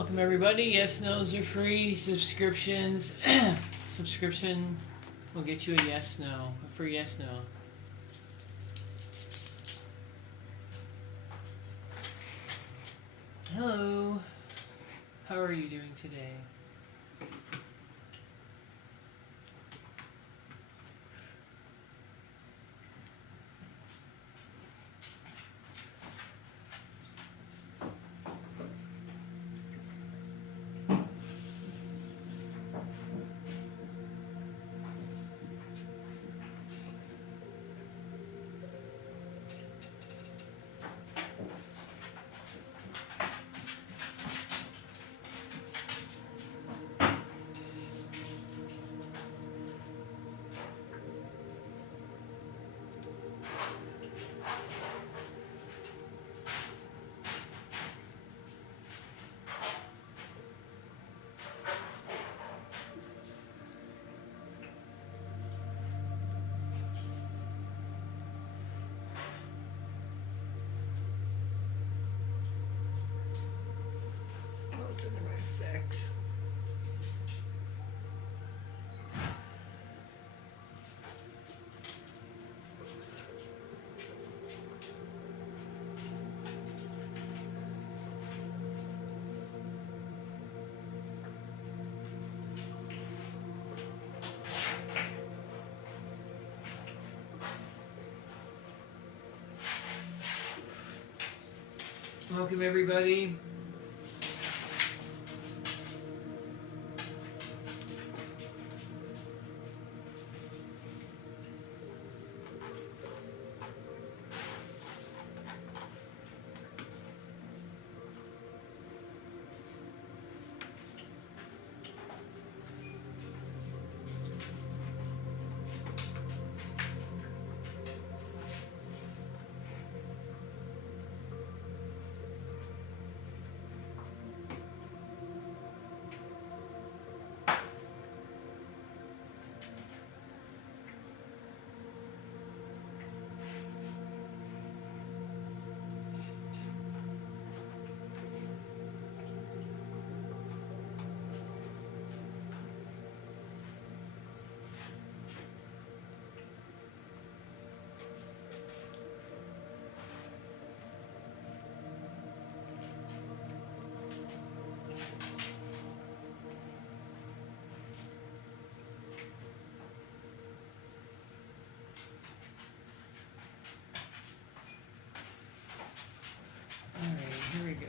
Welcome everybody. Yes, no's are free. Subscriptions. Subscription will get you a yes, no. A free yes, no. Hello. How are you doing today? What's in the right effects? Welcome everybody. Alright, here we go.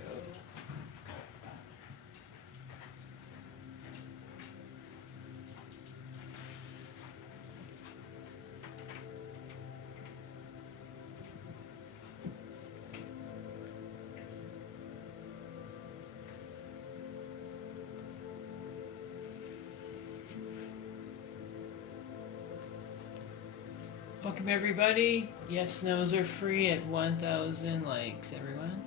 Welcome everybody. Yes, no's are free at 1,000 likes, everyone.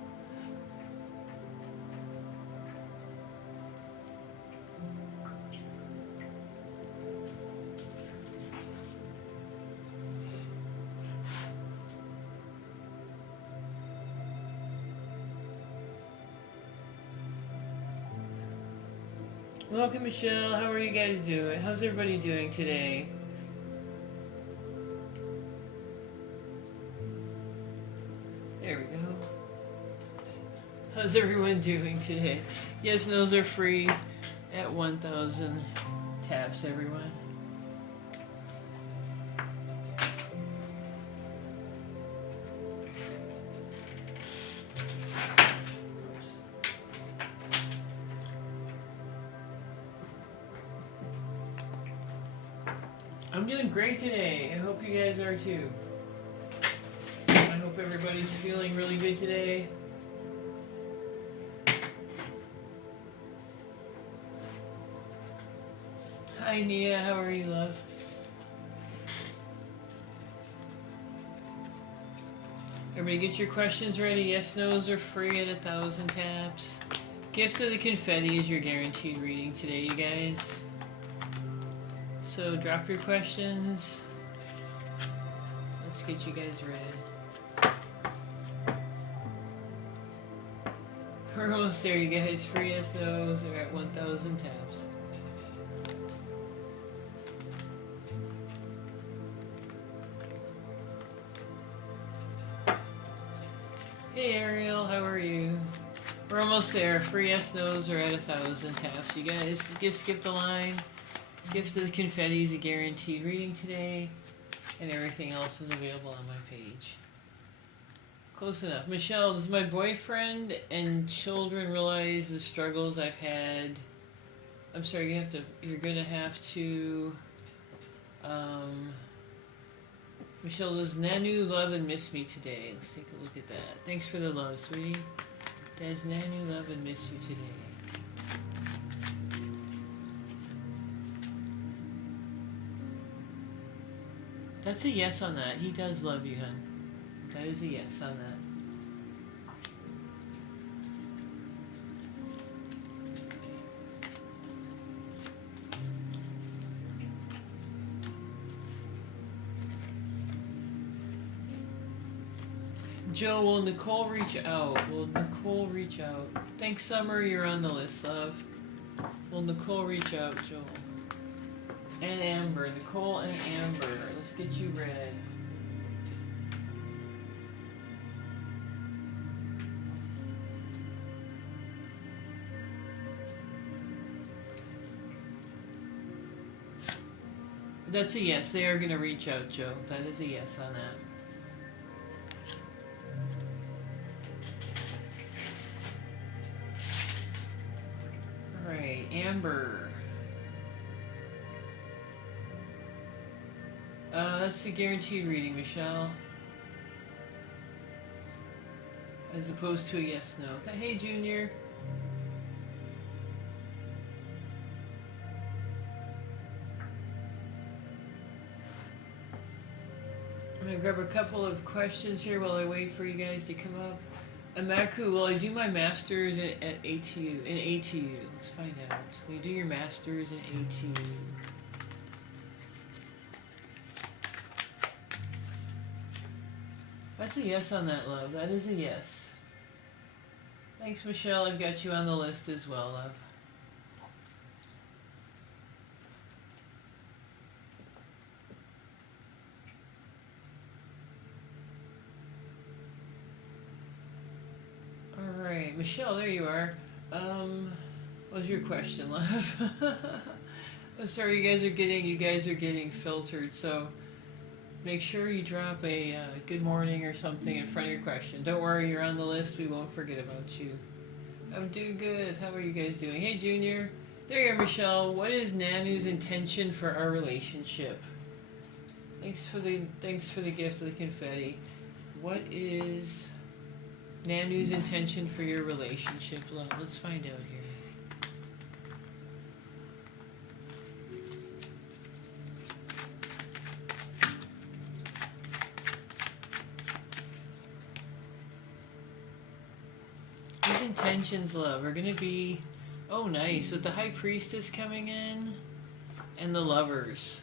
Welcome Michelle. How are you guys doing? How's everybody doing today? There we go. How's everyone doing today? Yes, no's are free at 1,000 taps, everyone. I'm doing great today. I hope you guys are too. I hope everybody's feeling really good today. Hi Nia, how are you, love? Everybody get your questions ready. Yes, no's are free at 1,000 taps. Gift of the confetti is your guaranteed reading today, you guys. So drop your questions. Let's get you guys ready. We're almost there, you guys. Free yes, no's are at 1,000 taps. Hey Ariel, how are you? We're almost there. Free yes, no's are at 1,000 taps. You guys, skip the line. Gift of the confetti is a guaranteed reading today, and everything else is available on my page. Close enough. Michelle, does my boyfriend and children realize the struggles I've had? I'm sorry, you're gonna have to, Michelle, does Nanu love and miss me today? Let's take a look at that. Thanks for the love, sweetie. Does Nanu love and miss you today? That's a yes on that. He does love you, hun. That is a yes on that. Joe, will Nicole reach out? Will Nicole reach out? Thanks, Summer. You're on the list, love. Will Nicole reach out, Joel? And Amber. Nicole and Amber. Let's get you read. That's a yes. They are going to reach out, Joe. That is a yes on that. Alright, Amber. That's a guaranteed reading, Michelle. As opposed to a yes, no. Hey, Junior. I'm going to grab a couple of questions here while I wait for you guys to come up. Amaku, will I do my master's at ATU? In ATU. Let's find out. Will you do your master's in ATU? That's a yes on that, love. That is a yes. Thanks, Michelle. I've got you on the list as well, love. Alright, Michelle, there you are. What was your question, love? I'm sorry, you guys are getting filtered, so make sure you drop a good morning or something in front of your question. Don't worry, you're on the list. We won't forget about you. I'm doing good. How are you guys doing? Hey, Junior. There you are, Michelle. What is Nanu's intention for our relationship? Thanks for the gift of the confetti. What is Nanu's intention for your relationship, love? Let's find out here. His intentions, love, are going to be, oh nice, with the High Priestess coming in and the Lovers.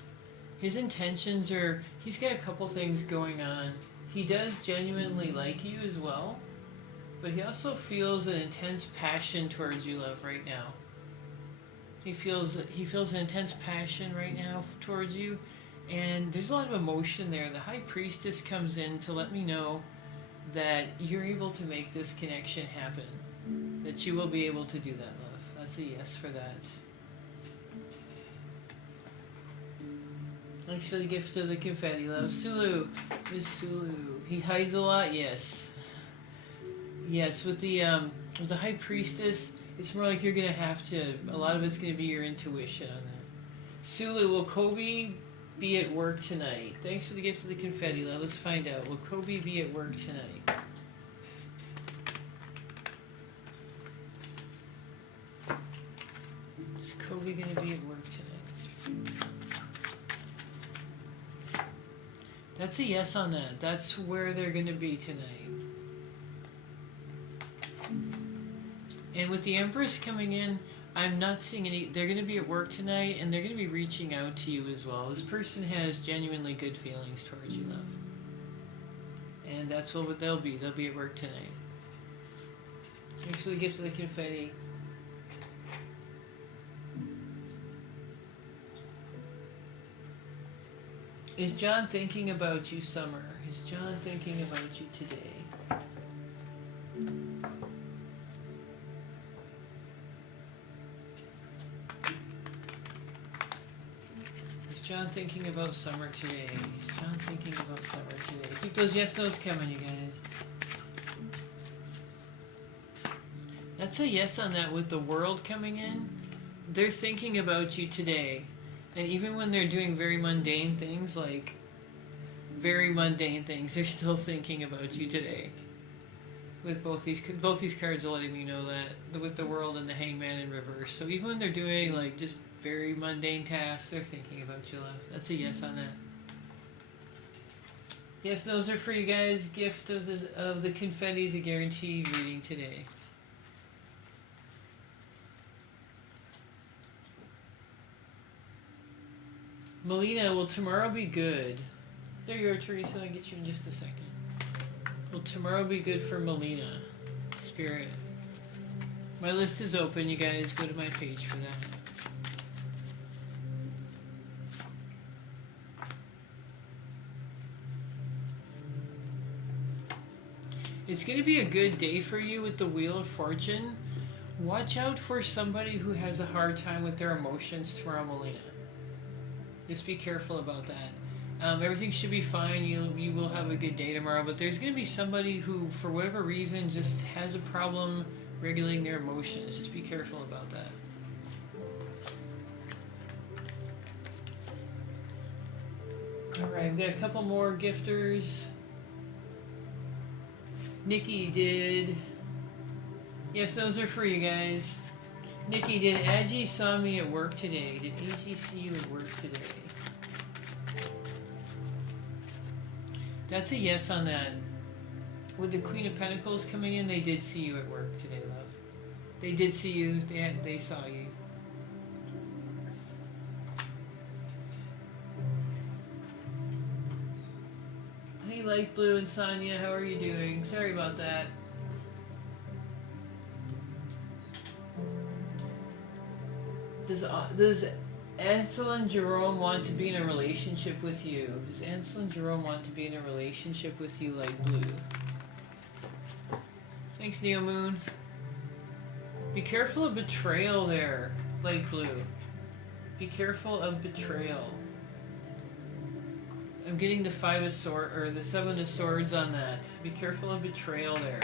His intentions are, he's got a couple things going on. He does genuinely like you as well, but he also feels an intense passion towards you, love, right now. He feels an intense passion right now towards you, and there's a lot of emotion there. The High Priestess comes in to let me know that you're able to make this connection happen, that you will be able to do that, love. That's a yes for that. Thanks for the gift of the confetti, love. Sulu, Miss Sulu. He hides a lot, yes. Yes, with the High Priestess, it's more like you're gonna have to. A lot of it's gonna be your intuition on that. Sulu, will Kobe be at work tonight? Thanks for the gift of the confetti, love. Let's find out. Will Kobe be at work tonight? Is Kobe gonna be at work tonight? That's a yes on that. That's where they're gonna be tonight. And with the Empress coming in, I'm not seeing any. They're going to be at work tonight, and they're going to be reaching out to you as well. This person has genuinely good feelings towards you, love. And that's what they'll be. They'll be at work tonight. Thanks for the gift of the confetti. Is John thinking about you, Summer? Is John thinking about you today? Is John thinking about Summer today? Is John thinking about Summer today? Keep those yes no's coming, you guys. That's a yes on that with the world coming in. They're thinking about you today. And even when they're doing very mundane things, like very mundane things, they're still thinking about you today. With both these cards are letting me know that, with the world and the hangman in reverse. So even when they're doing like just very mundane tasks, they're thinking about you, love. That's a yes on that. Yes, those are for you guys. Gift of the confetti is a guaranteed reading today. Melina, will tomorrow be good? There you are, Teresa. I'll get you in just a second. Will tomorrow be good for Melina? Spirit. My list is open, you guys. Go to my page for that. It's going to be a good day for you with the Wheel of Fortune. Watch out for somebody who has a hard time with their emotions tomorrow, Melina. Just be careful about that. Everything should be fine. You will have a good day tomorrow, but there's going to be somebody who, for whatever reason, just has a problem regulating their emotions. Just be careful about that. Alright, I've got a couple more gifters. Nikki did. Yes, those are for you guys. Nikki, did Aggie saw me at work today? Did Aggie see you at work today? That's a yes on that. With the Queen of Pentacles coming in, they did see you at work today, love. They did see you. They saw you. Hey, Light Blue and Sonia, how are you doing? Sorry about that. Does Ansel and Jerome want to be in a relationship with you? Does Ansel and Jerome want to be in a relationship with you, Light Blue? Thanks, Neo Moon. Be careful of betrayal there, Light Blue. Be careful of betrayal. I'm getting the Five of Swords, or the Seven of Swords on that. Be careful of betrayal there.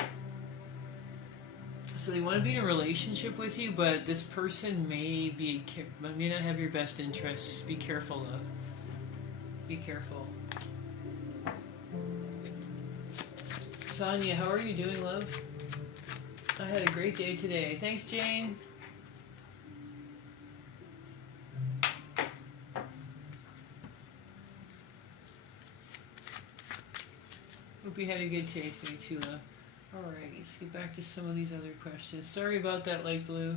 So they want to be in a relationship with you, but this person may not have your best interests. Be careful, love. Be careful. Sonia, how are you doing, love? I had a great day today. Thanks, Jane. Hope you had a good day today, too, love. Alright, let's get back to some of these other questions. Sorry about that, Light Blue.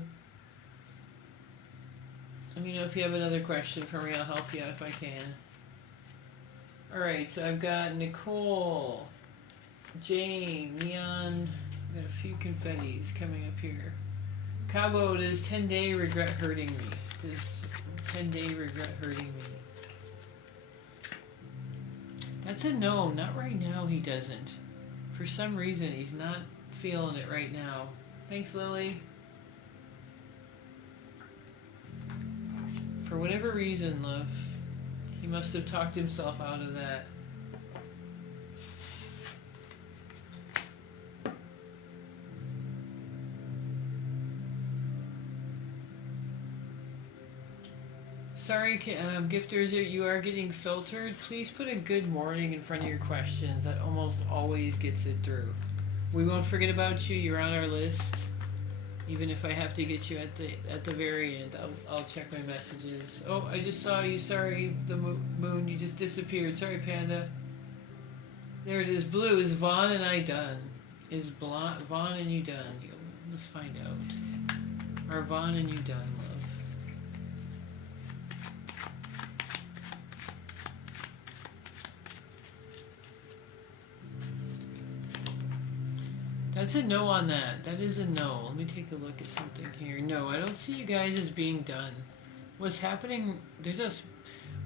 Let me know if you have another question for me. I'll help you out if I can. Alright, so I've got Nicole, Jane, Neon. I've got a few confettis coming up here. Cabo, does 10-day regret hurting me? Does 10-day regret hurting me? That's a no. Not right now, he doesn't. For some reason, he's not feeling it right now. Thanks, Lily. For whatever reason, love, he must have talked himself out of that. Sorry, gifters, you are getting filtered. Please put a good morning in front of your questions. That almost always gets it through. We won't forget about you. You're on our list. Even if I have to get you at the very end, I'll check my messages. Oh, I just saw you. Sorry, the moon. You just disappeared. Sorry, Panda. There it is. Blue. Is Vaughn and I done? Is Vaughn and you done? Let's find out. Are Vaughn and you done, love? That's a no on that. That is a no. Let me take a look at something here. No, I don't see you guys as being done. What's happening, there's us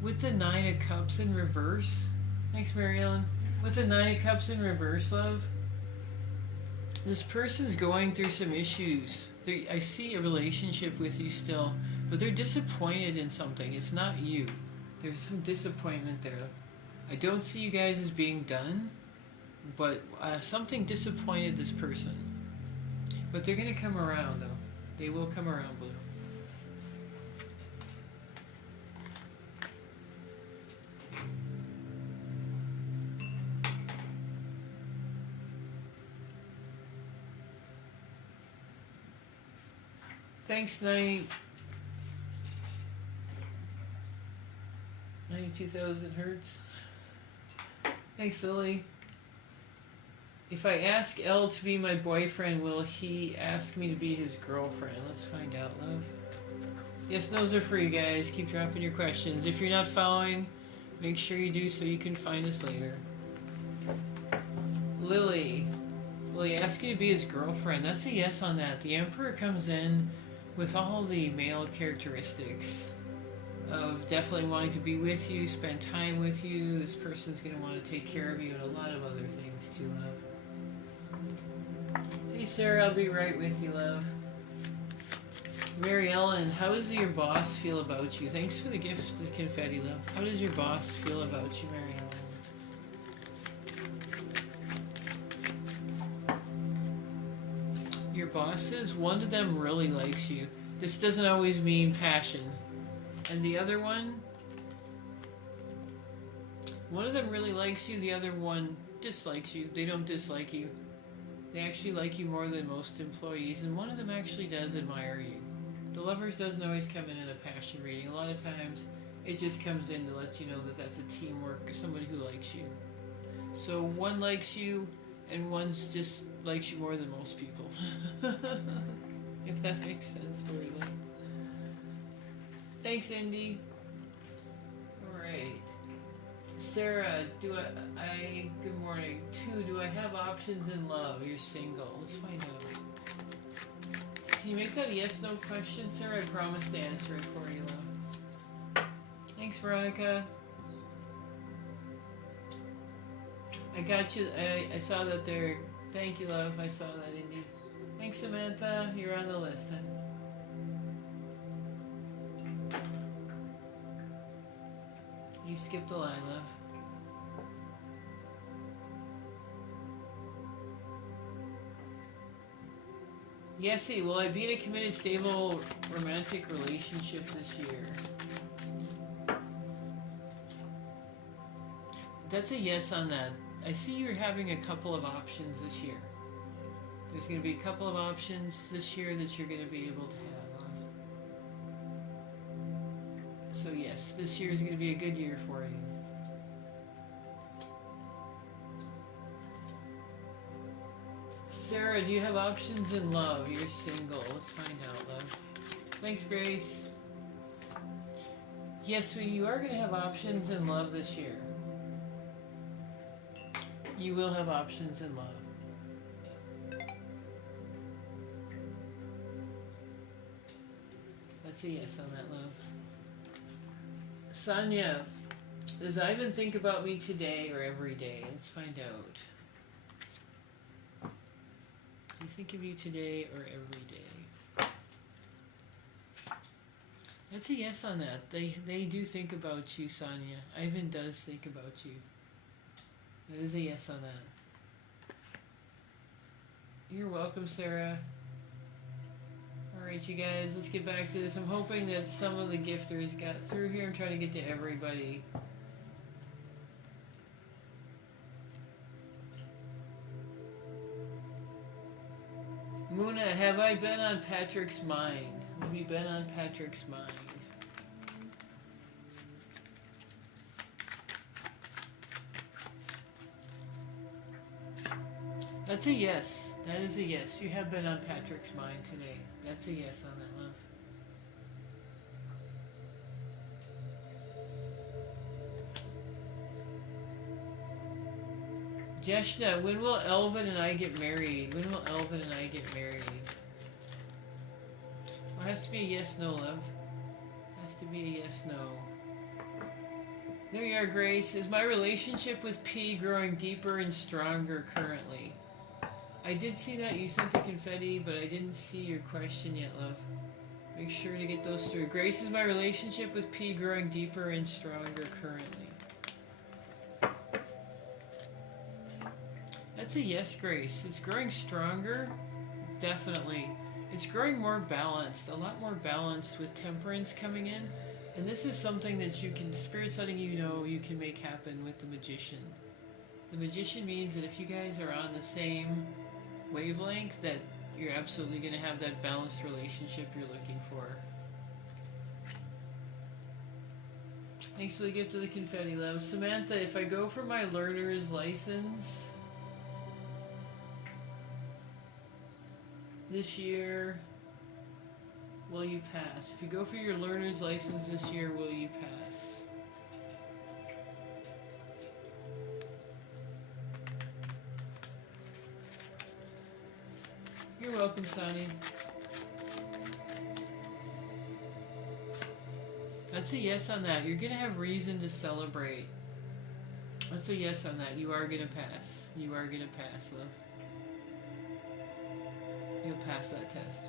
with the Nine of Cups in reverse. Thanks, Mary Ellen. With the Nine of Cups in reverse, love, this person's going through some issues. I see a relationship with you still, but they're disappointed in something. It's not you. There's some disappointment there. I don't see you guys as being done, but something disappointed this person. But they're going to come around, though. They will come around, Blue. Thanks, 92,000 hertz. Thanks, Lily. If I ask L to be my boyfriend, will he ask me to be his girlfriend? Let's find out, love. Yes, no's are free, guys. Keep dropping your questions. If you're not following, make sure you do so you can find us later. Lily. Will he ask you to be his girlfriend? That's a yes on that. The Emperor comes in with all the male characteristics of definitely wanting to be with you, spend time with you. This person's going to want to take care of you and a lot of other things too, love. Hey, Sarah, I'll be right with you, love. Mary Ellen, how does your boss feel about you? Thanks for the gift, the confetti, love. How does your boss feel about you, Mary Ellen? Your bosses, one of them really likes you. This doesn't always mean passion. And the other one of them really likes you, the other one dislikes you. They don't dislike you. They actually like you more than most employees, and one of them actually does admire you. The lovers doesn't always come in a passion reading. A lot of times it just comes in to let you know that that's a teamwork, somebody who likes you. So one likes you, and one's just likes you more than most people. If that makes sense for you. Thanks, Indy. Alright. Sarah, good morning. 2, do I have options in love? You're single. Let's find out. Can you make that a yes/no question, Sarah? I promise to answer it for you, love. Thanks, Veronica. I got you. I saw that there. Thank you, love. I saw that, Indy. Thanks, Samantha. You're on the list, huh? You skipped a line, love. Yesy, will I be in a committed, stable, romantic relationship this year? That's a yes on that. I see you're having a couple of options this year. There's going to be a couple of options this year that you're going to be able to have, love. So yes, this year is going to be a good year for you. Sarah, do you have options in love? You're single. Let's find out, love. Thanks, Grace. Yes, sweetie, you are going to have options in love this year. You will have options in love. That's a yes on that, love. Sonia, does Ivan think about me today or every day? Let's find out. Does he think of you today or every day? That's a yes on that. They do think about you, Sonia. Ivan does think about you. That is a yes on that. You're welcome, Sarah. Alright, you guys, let's get back to this. I'm hoping that some of the gifters got through here. I'm trying to get to everybody. Muna, have I been on Patrick's mind? Have you been on Patrick's mind? That's a yes. That is a yes. You have been on Patrick's mind today. That's a yes on that, love. Jeshna, when will Elvin and I get married? When will Elvin and I get married? Well, it has to be a yes, no, love. It has to be a yes, no. There you are, Grace. Is my relationship with P growing deeper and stronger currently? I did see that you sent the confetti, but I didn't see your question yet, love. Make sure to get those through. Grace, is my relationship with P growing deeper and stronger currently? That's a yes, Grace. It's growing stronger, definitely. It's growing more balanced, a lot more balanced with temperance coming in. And this is something that you can, Spirit's letting you know you can make happen with the Magician. The Magician means that if you guys are on the same wavelength, that you're absolutely going to have that balanced relationship you're looking for. Thanks for the gift of the confetti, love. Samantha, if I go for my learner's license this year, will you pass? If you go for your learner's license this year, will you pass? You're welcome, Sonny. That's a yes on that. You're going to have reason to celebrate. That's a yes on that. You are going to pass. You are going to pass, love. You'll pass that test.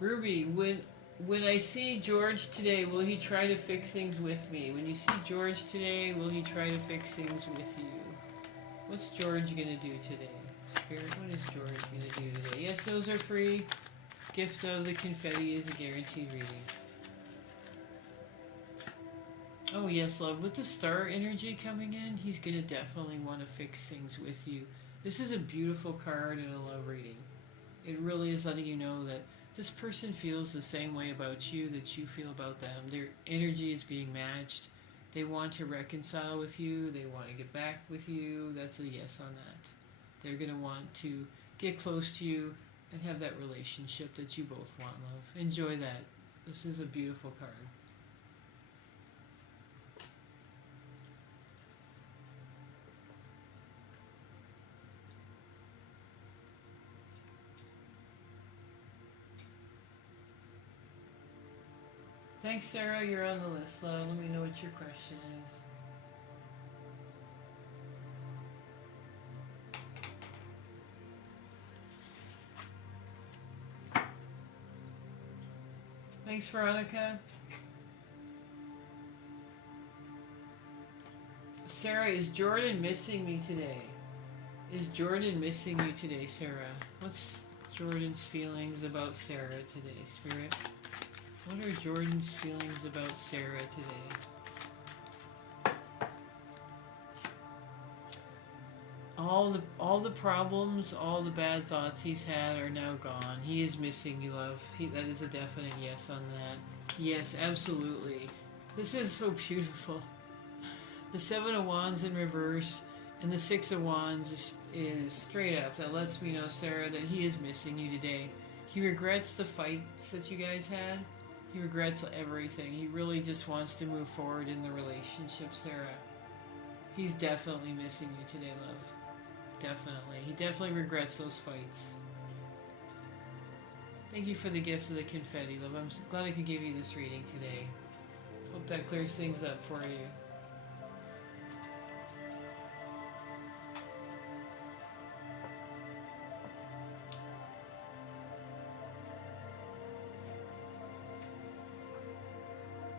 Ruby, when I see George today, will he try to fix things with me? When you see George today, will he try to fix things with you? What's George going to do today? Spirit, what is George going to do today? Yes, those are free. Gift of the confetti is a guaranteed reading. Oh yes, love. With the star energy coming in, he's going to definitely want to fix things with you. This is a beautiful card in a love reading. It really is letting you know that this person feels the same way about you that you feel about them. Their energy is being matched. They want to reconcile with you. They want to get back with you. That's a yes on that. They're going to want to get close to you and have that relationship that you both want, love. Enjoy that. This is a beautiful card. Thanks, Sarah. You're on the list, love. Let me know what your question is. Thanks, Veronica. Sarah, is Jordan missing me today? Is Jordan missing you today, Sarah? What's Jordan's feelings about Sarah today, Spirit? What are Jordan's feelings about Sarah today? All the problems, all the bad thoughts he's had are now gone. He is missing you, love. That is a definite yes on that. Yes, absolutely. This is so beautiful. The Seven of Wands in reverse and the Six of Wands is straight up. That lets me know, Sarah, that he is missing you today. He regrets the fights that you guys had. He regrets everything. He really just wants to move forward in the relationship, Sarah. He's definitely missing you today, love. Definitely. He definitely regrets those fights. Thank you for the gift of the confetti, love. I'm glad I could give you this reading today. Hope that clears things up for you.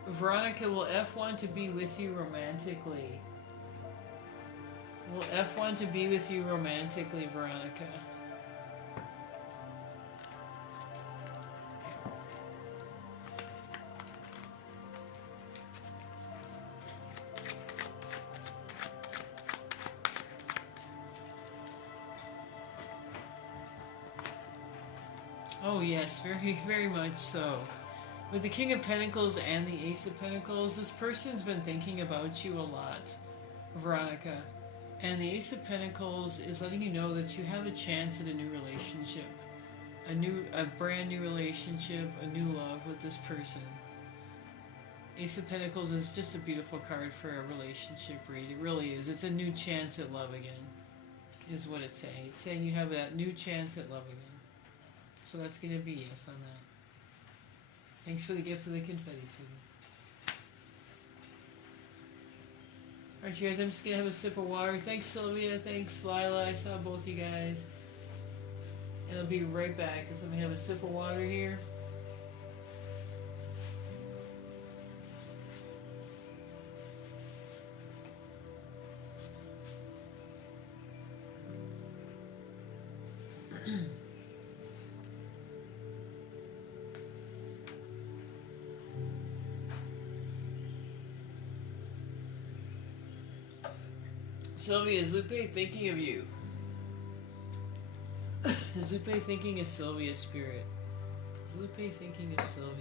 Veronica, will F want to be with you romantically? Will F want to be with you romantically, Veronica? Oh yes, very, very much so. With the King of Pentacles and the Ace of Pentacles, this person's been thinking about you a lot, Veronica. And the Ace of Pentacles is letting you know that you have a chance at a new relationship. A brand new relationship, a new love with this person. Ace of Pentacles is just a beautiful card for a relationship read. It really is. It's a new chance at love again, is what it's saying. It's saying you have that new chance at love again. So that's going to be yes on that. Thanks for the gift of the confetti, sweetie. Alright, you guys, I'm just going to have a sip of water. Thanks, Sylvia. Thanks, Lila. I saw both you guys. And I'll be right back. Just let me have a sip of water here. Sylvia, is Lupe thinking of you? Is Lupe thinking of Sylvia's spirit? Is Lupe thinking of Sylvia?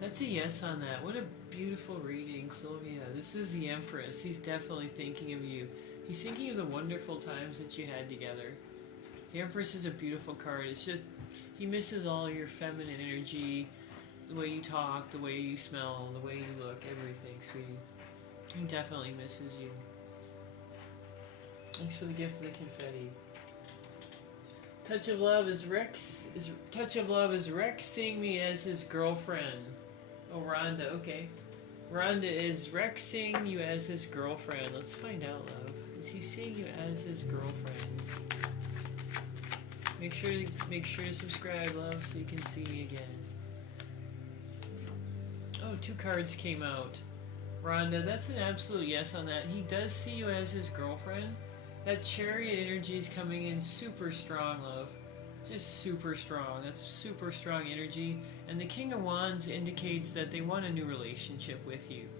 That's a yes on that. What a beautiful reading, Sylvia. This is the Empress. He's definitely thinking of you. He's thinking of the wonderful times that you had together. The Empress is a beautiful card. It's just, he misses all your feminine energy, the way you talk, the way you smell, the way you look, everything, sweetie. He definitely misses you. Thanks for the gift of the confetti. Touch of Love is Rex seeing me as his girlfriend. Oh, Rhonda, okay. Rhonda, is Rex seeing you as his girlfriend? Let's find out, love. Is he seeing you as his girlfriend? Make sure to subscribe, love, so you can see me again. Oh, 2 cards came out. Rhonda, that's an absolute yes on that. He does see you as his girlfriend. That Chariot energy is coming in super strong, love. Just super strong. That's super strong energy. And the King of Wands indicates that they want a new relationship with you.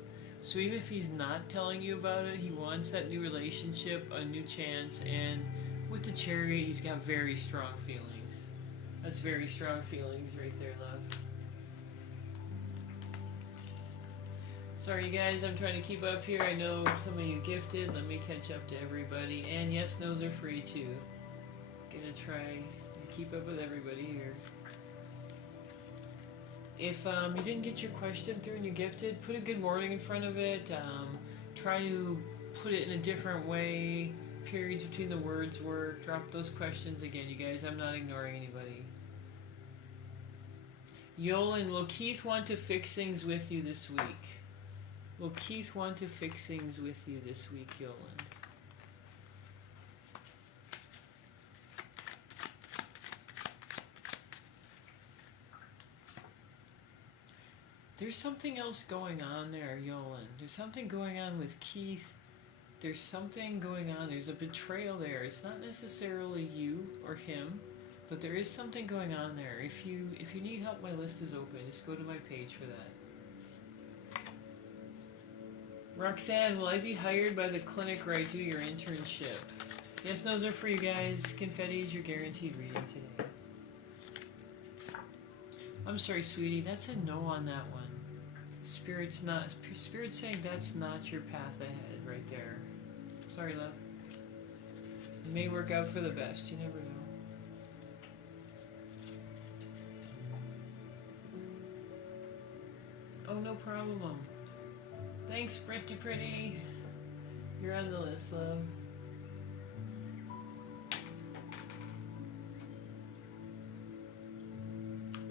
So even if he's not telling you about it, he wants that new relationship, a new chance, and with the Chariot, he's got very strong feelings. That's very strong feelings right there, love. Sorry, you guys, I'm trying to keep up here. I know some of you gifted. Let me catch up to everybody. And yes, those are free too. Gonna try to keep up with everybody here. If you didn't get your question through and you gifted, put a good morning in front of it. Try to put it in a different way. Periods between the words work. Drop those questions again, you guys. I'm not ignoring anybody. Yolan, will Keith want to fix things with you this week? Will Keith want to fix things with you this week, Yolan? There's something else going on there, Yolan. There's something going on with Keith. There's something going on. There's a betrayal there. It's not necessarily you or him, but there is something going on there. If you need help, my list is open. Just go to my page for that. Roxanne, will I be hired by the clinic where I do your internship? Yes, those are for you guys. Confetti is your guaranteed reading today. I'm sorry, sweetie. That's a no on that one. Spirit's saying that's not your path ahead right there. Sorry, love. It may work out for the best. You never know. Oh, no problem. Thanks, Pretty Pretty. You're on the list, love.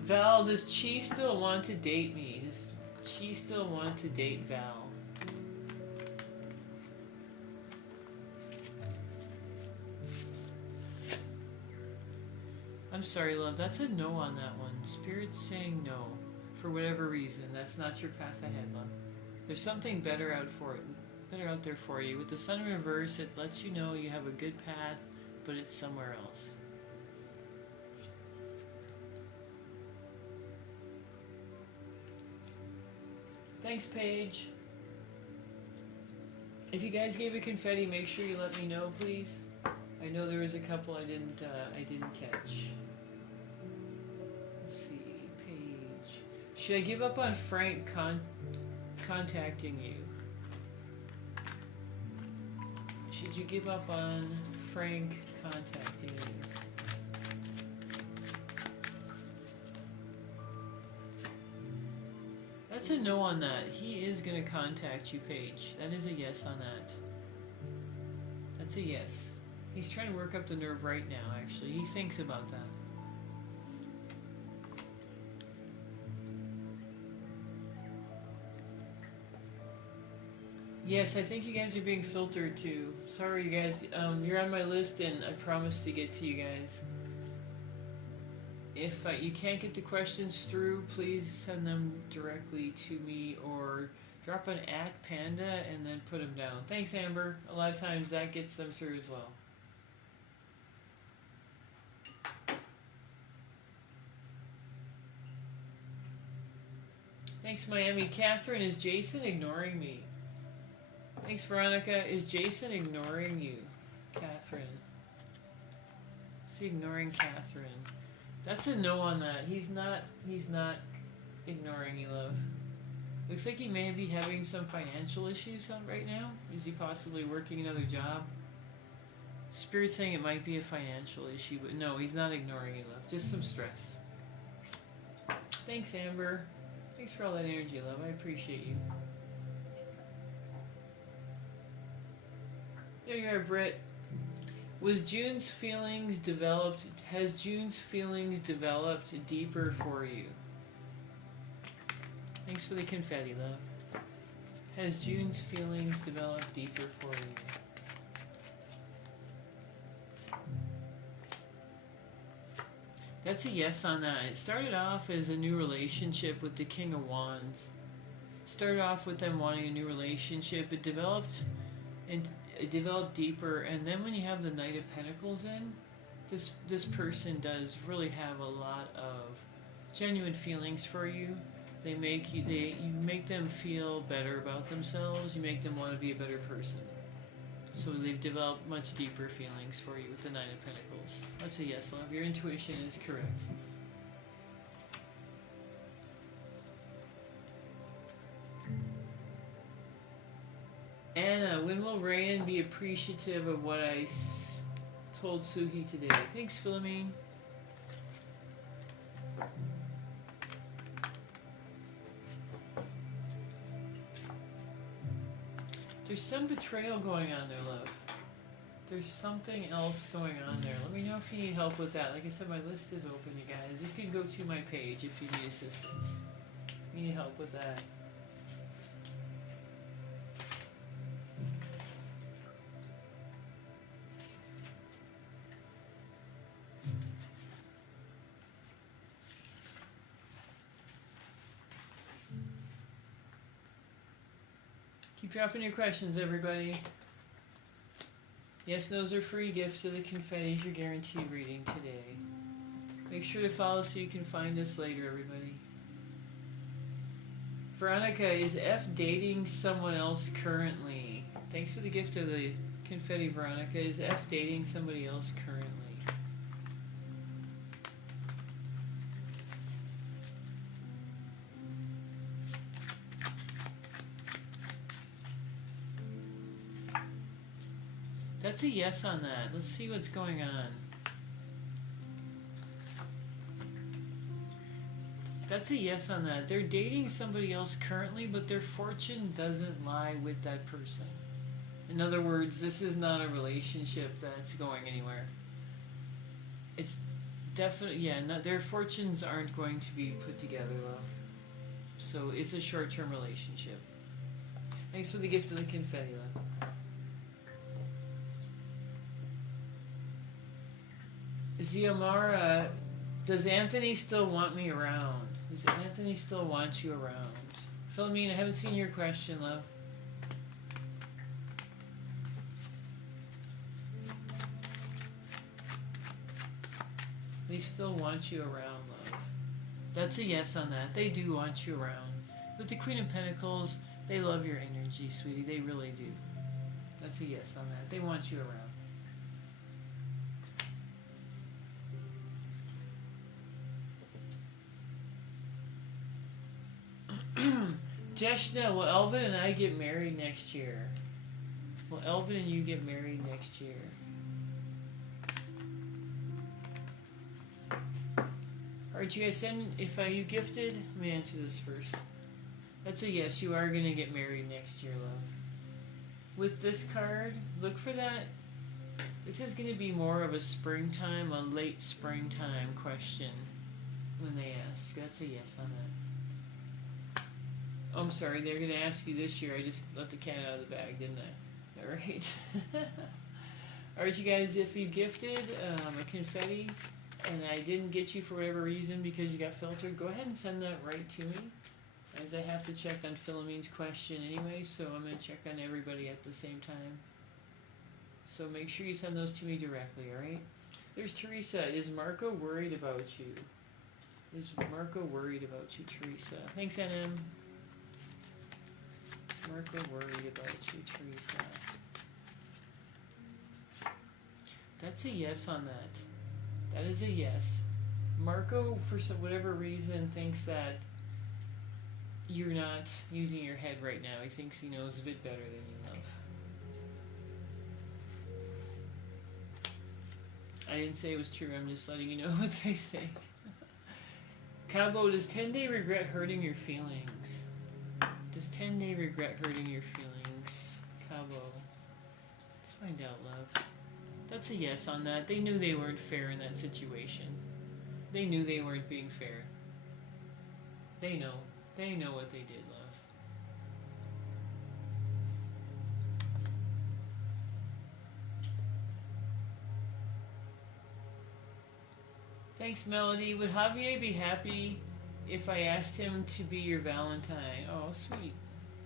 Val, does Chi still want to date me? Does Chi still want to date Val? I'm sorry, love. That's a no on that one. Spirit's saying no. For whatever reason. That's not your path ahead, love. There's something better out there for you. With the Sun in reverse, it lets you know you have a good path, but it's somewhere else. Thanks, Paige. If you guys gave a confetti, make sure you let me know, please. I know there was a couple I didn't catch. Let's see, Paige. Should I give up on Frank contacting you? Should you give up on Frank contact you. That's a no on that. He is going to contact you, Paige. That is a yes on that. That's a yes. He's trying to work up the nerve right now, actually. He thinks about that. Yes, I think you guys are being filtered too. Sorry, you guys. You're on my list, and I promise to get to you guys. If you can't get the questions through, please send them directly to me or drop an @panda and then put them down. Thanks, Amber. A lot of times that gets them through as well. Thanks, Miami. Catherine, is Jason ignoring me? Thanks, Veronica. Is Jason ignoring you? Catherine. Is he ignoring Catherine? That's a no on that. He's not ignoring you, love. Looks like he may be having some financial issues right now. Is he possibly working another job? Spirit's saying it might be a financial issue, but no, he's not ignoring you, love. Just some stress. Thanks, Amber. Thanks for all that energy, love. I appreciate you. There you are, Britt. Has June's feelings developed deeper for you? Thanks for the confetti, love. Has June's feelings developed deeper for you? That's a yes on that. It started off as a new relationship with the King of Wands. Started off with them wanting a new relationship. It developed deeper, and then when you have the Knight of Pentacles in, this person does really have a lot of genuine feelings for you. You make them feel better about themselves. You make them want to be a better person. So they've developed much deeper feelings for you with the Nine of Pentacles. That's a yes, love. Your intuition is correct. Anna, when will Rayan be appreciative of what I told Suhi today? Thanks, Philomene. There's some betrayal going on there, love. There's something else going on there. Let me know if you need help with that. Like I said, my list is open, you guys. You can go to my page if you need assistance. If you need help with that. Keep dropping your questions, everybody. Yes, those are free gifts to the confetti's your guaranteed reading today. Make sure to follow so you can find us later, everybody. Veronica, is F dating someone else currently? Thanks for the gift of the confetti, Veronica. Is F dating somebody else currently? That's a yes on that. Let's see what's going on. That's a yes on that. They're dating somebody else currently, but their fortune doesn't lie with that person. In other words, this is not a relationship that's going anywhere. It's definitely, yeah, their fortunes aren't going to be put together, love. So it's a short-term relationship. Thanks for the gift of the confetti, love. Ziamara, does Anthony still want me around? Does Anthony still want you around? Philomene, I haven't seen your question, love. They still want you around, love. That's a yes on that. They do want you around. With the Queen of Pentacles, they love your energy, sweetie. They really do. That's a yes on that. They want you around. Jeshna, will Elvin and I get married next year? Will Elvin and you get married next year? Alright, you guys send, if you gifted, let me answer this first. That's a yes, you are going to get married next year, love. With this card, look for that. This is going to be more of a springtime, a late springtime question when they ask. That's a yes on that. Oh, I'm sorry, they're going to ask you this year. I just let the cat out of the bag, didn't I? Alright. Alright, you guys, if you gifted a confetti and I didn't get you for whatever reason because you got filtered, go ahead and send that right to me. As I have to check on Philomene's question anyway, so I'm going to check on everybody at the same time. So make sure you send those to me directly, alright? There's Teresa. Is Marco worried about you? Is Marco worried about you, Teresa? Thanks, NM. Is Marco worried about you, Teresa? That's a yes on that. That is a yes. Marco, for whatever reason, thinks that you're not using your head right now. He thinks he knows a bit better than you, love. I didn't say it was true. I'm just letting you know what they think. Cabo, does 10-day regret hurting your feelings? Does 10-day regret hurting your feelings? Cabo. Let's find out, love. That's a yes on that. They knew they weren't fair in that situation. They knew they weren't being fair. They know. They know what they did, love. Thanks, Melody. Would Javier be happy if I asked him to be your Valentine? Oh, sweet.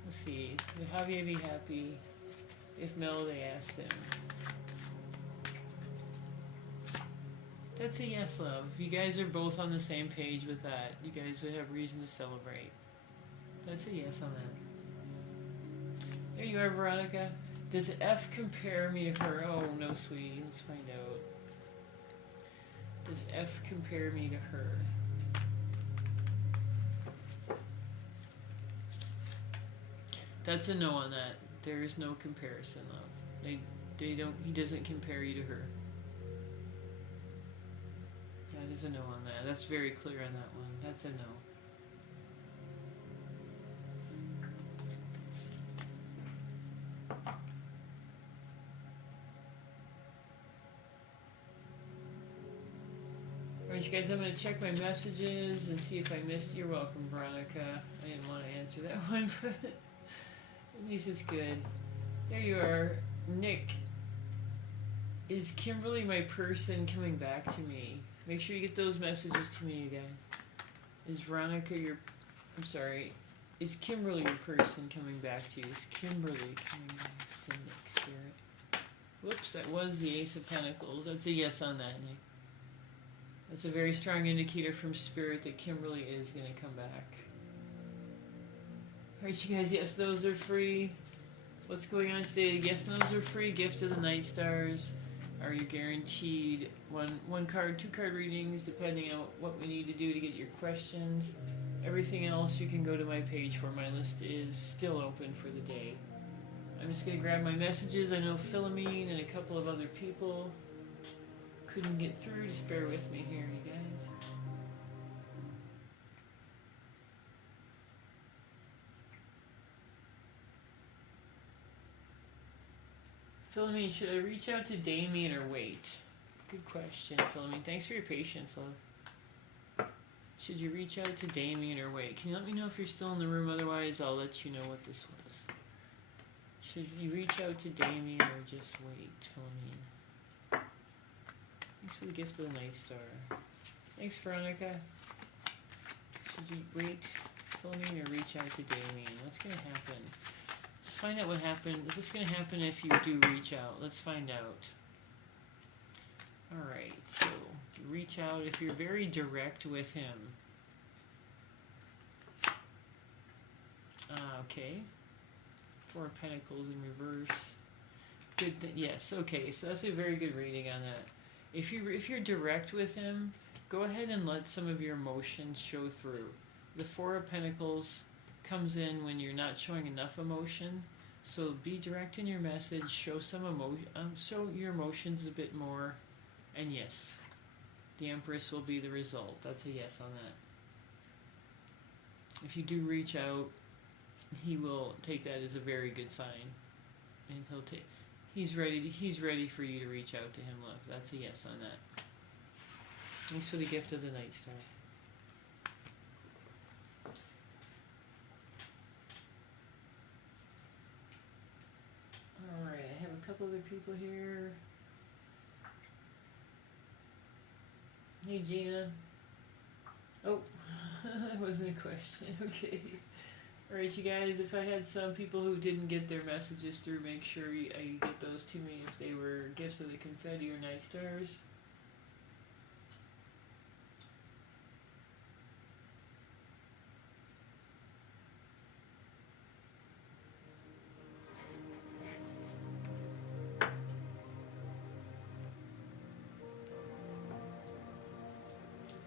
Let's see. Would Javier be happy if Melody asked him? That's a yes, love. You guys are both on the same page with that. You guys would have reason to celebrate. That's a yes on that. There you are, Veronica. Does F compare me to her? Oh, no, sweetie. Let's find out. Does F compare me to her? That's a no on that. There is no comparison, love. They don't. He doesn't compare you to her. That is a no on that. That's very clear on that one. That's a no. Alright, you guys, I'm going to check my messages and see if I missed. You're welcome, Veronica. I didn't want to answer that one, but at least it's good. There you are. Nick. Is Kimberly my person coming back to me? Make sure you get those messages to me, you guys. Is Veronica your... I'm sorry. Is Kimberly your person coming back to you? Is Kimberly coming back to Nick, Spirit? Whoops, that was the Ace of Pentacles. That's a yes on that, Nick. That's a very strong indicator from Spirit that Kimberly is going to come back. Alright, you guys, yes, those are free. What's going on today? Yes, those are free. Gift of the Night Stars. Are you guaranteed one card, 2 card readings, depending on what we need to do to get your questions. Everything else you can go to my page for. My list is still open for the day. I'm just going to grab my messages. I know Philomene and a couple of other people couldn't get through. Just bear with me here, you guys. Philomene, should I reach out to Damien or wait? Good question, Philomene. Thanks for your patience, love. Should you reach out to Damien or wait? Can you let me know if you're still in the room? Otherwise, I'll let you know what this was. Should you reach out to Damien or just wait, Philomene? Thanks for the gift of the Night Star. Thanks, Veronica. Should you wait, Philomene, or reach out to Damien? What's going to happen? Let's find out what happened. What's going to happen if you do reach out? Let's find out. Alright, so reach out if you're very direct with him. Okay. 4 of Pentacles in reverse. Good. Yes. Okay. So that's a very good reading on that. If you're direct with him, go ahead and let some of your emotions show through. The 4 of Pentacles comes in when you're not showing enough emotion. So be direct in your message. Show some emotion. Show your emotions a bit more. And yes. The Empress will be the result. That's a yes on that. If you do reach out, he will take that as a very good sign, and he'll take. He's ready. He's ready for you to reach out to him. Love. That's a yes on that. Thanks for the gift of the Night Star. All right, I have a couple other people here. Hey, Gina. Oh, that wasn't a question. Okay. Alright, you guys, if I had some people who didn't get their messages through, make sure you get those to me if they were gifts of the confetti or night stars.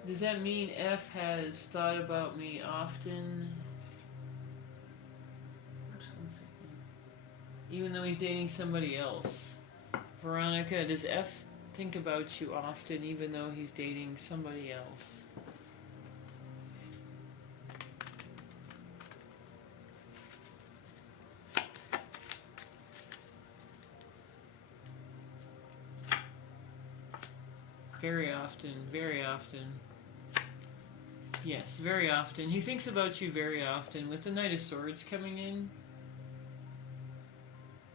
Does that mean F has thought about me often? Oops, 1 second. Even though he's dating somebody else. Veronica, does F think about you often even though he's dating somebody else? Very often, very often. Yes, very often. He thinks about you very often. With the Knight of Swords coming in,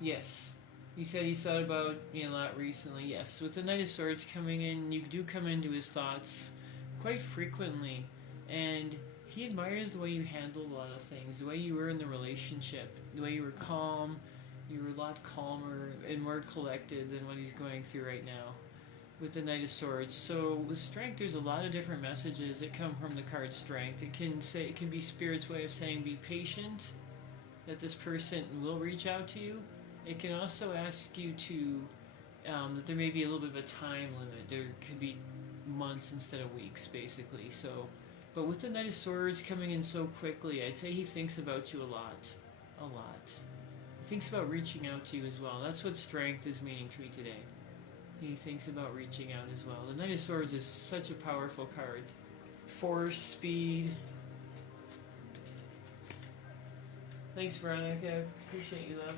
yes. You said he's thought about me a lot recently. Yes, with the Knight of Swords coming in, you do come into his thoughts quite frequently. And he admires the way you handle a lot of things, the way you were in the relationship, the way you were calm. You were a lot calmer and more collected than what he's going through right now with the Knight of Swords. So with Strength, there's a lot of different messages that come from the card Strength. It can be Spirit's way of saying be patient, that this person will reach out to you. It can also ask you to that there may be a little bit of a time limit. There could be months instead of weeks, basically. So, but with the Knight of Swords coming in so quickly, I'd say he thinks about you a lot. He thinks about reaching out to you as well. That's what Strength is meaning to me today. He thinks about reaching out as well. The Knight of Swords is such a powerful card. Force, speed. Thanks, Veronica. Appreciate you, love.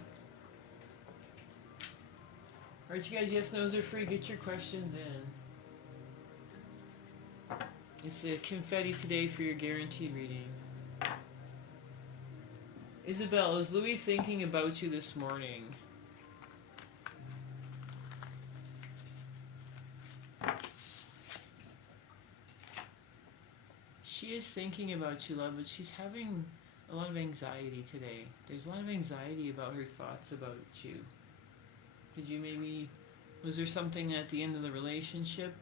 Alright, you guys, yes, no's are free. Get your questions in. It's a confetti today for your guaranteed reading. Isabel, is Louis thinking about you this morning? She is thinking about you, love, but she's having a lot of anxiety today. There's a lot of anxiety about her thoughts about you. Was there something at the end of the relationship?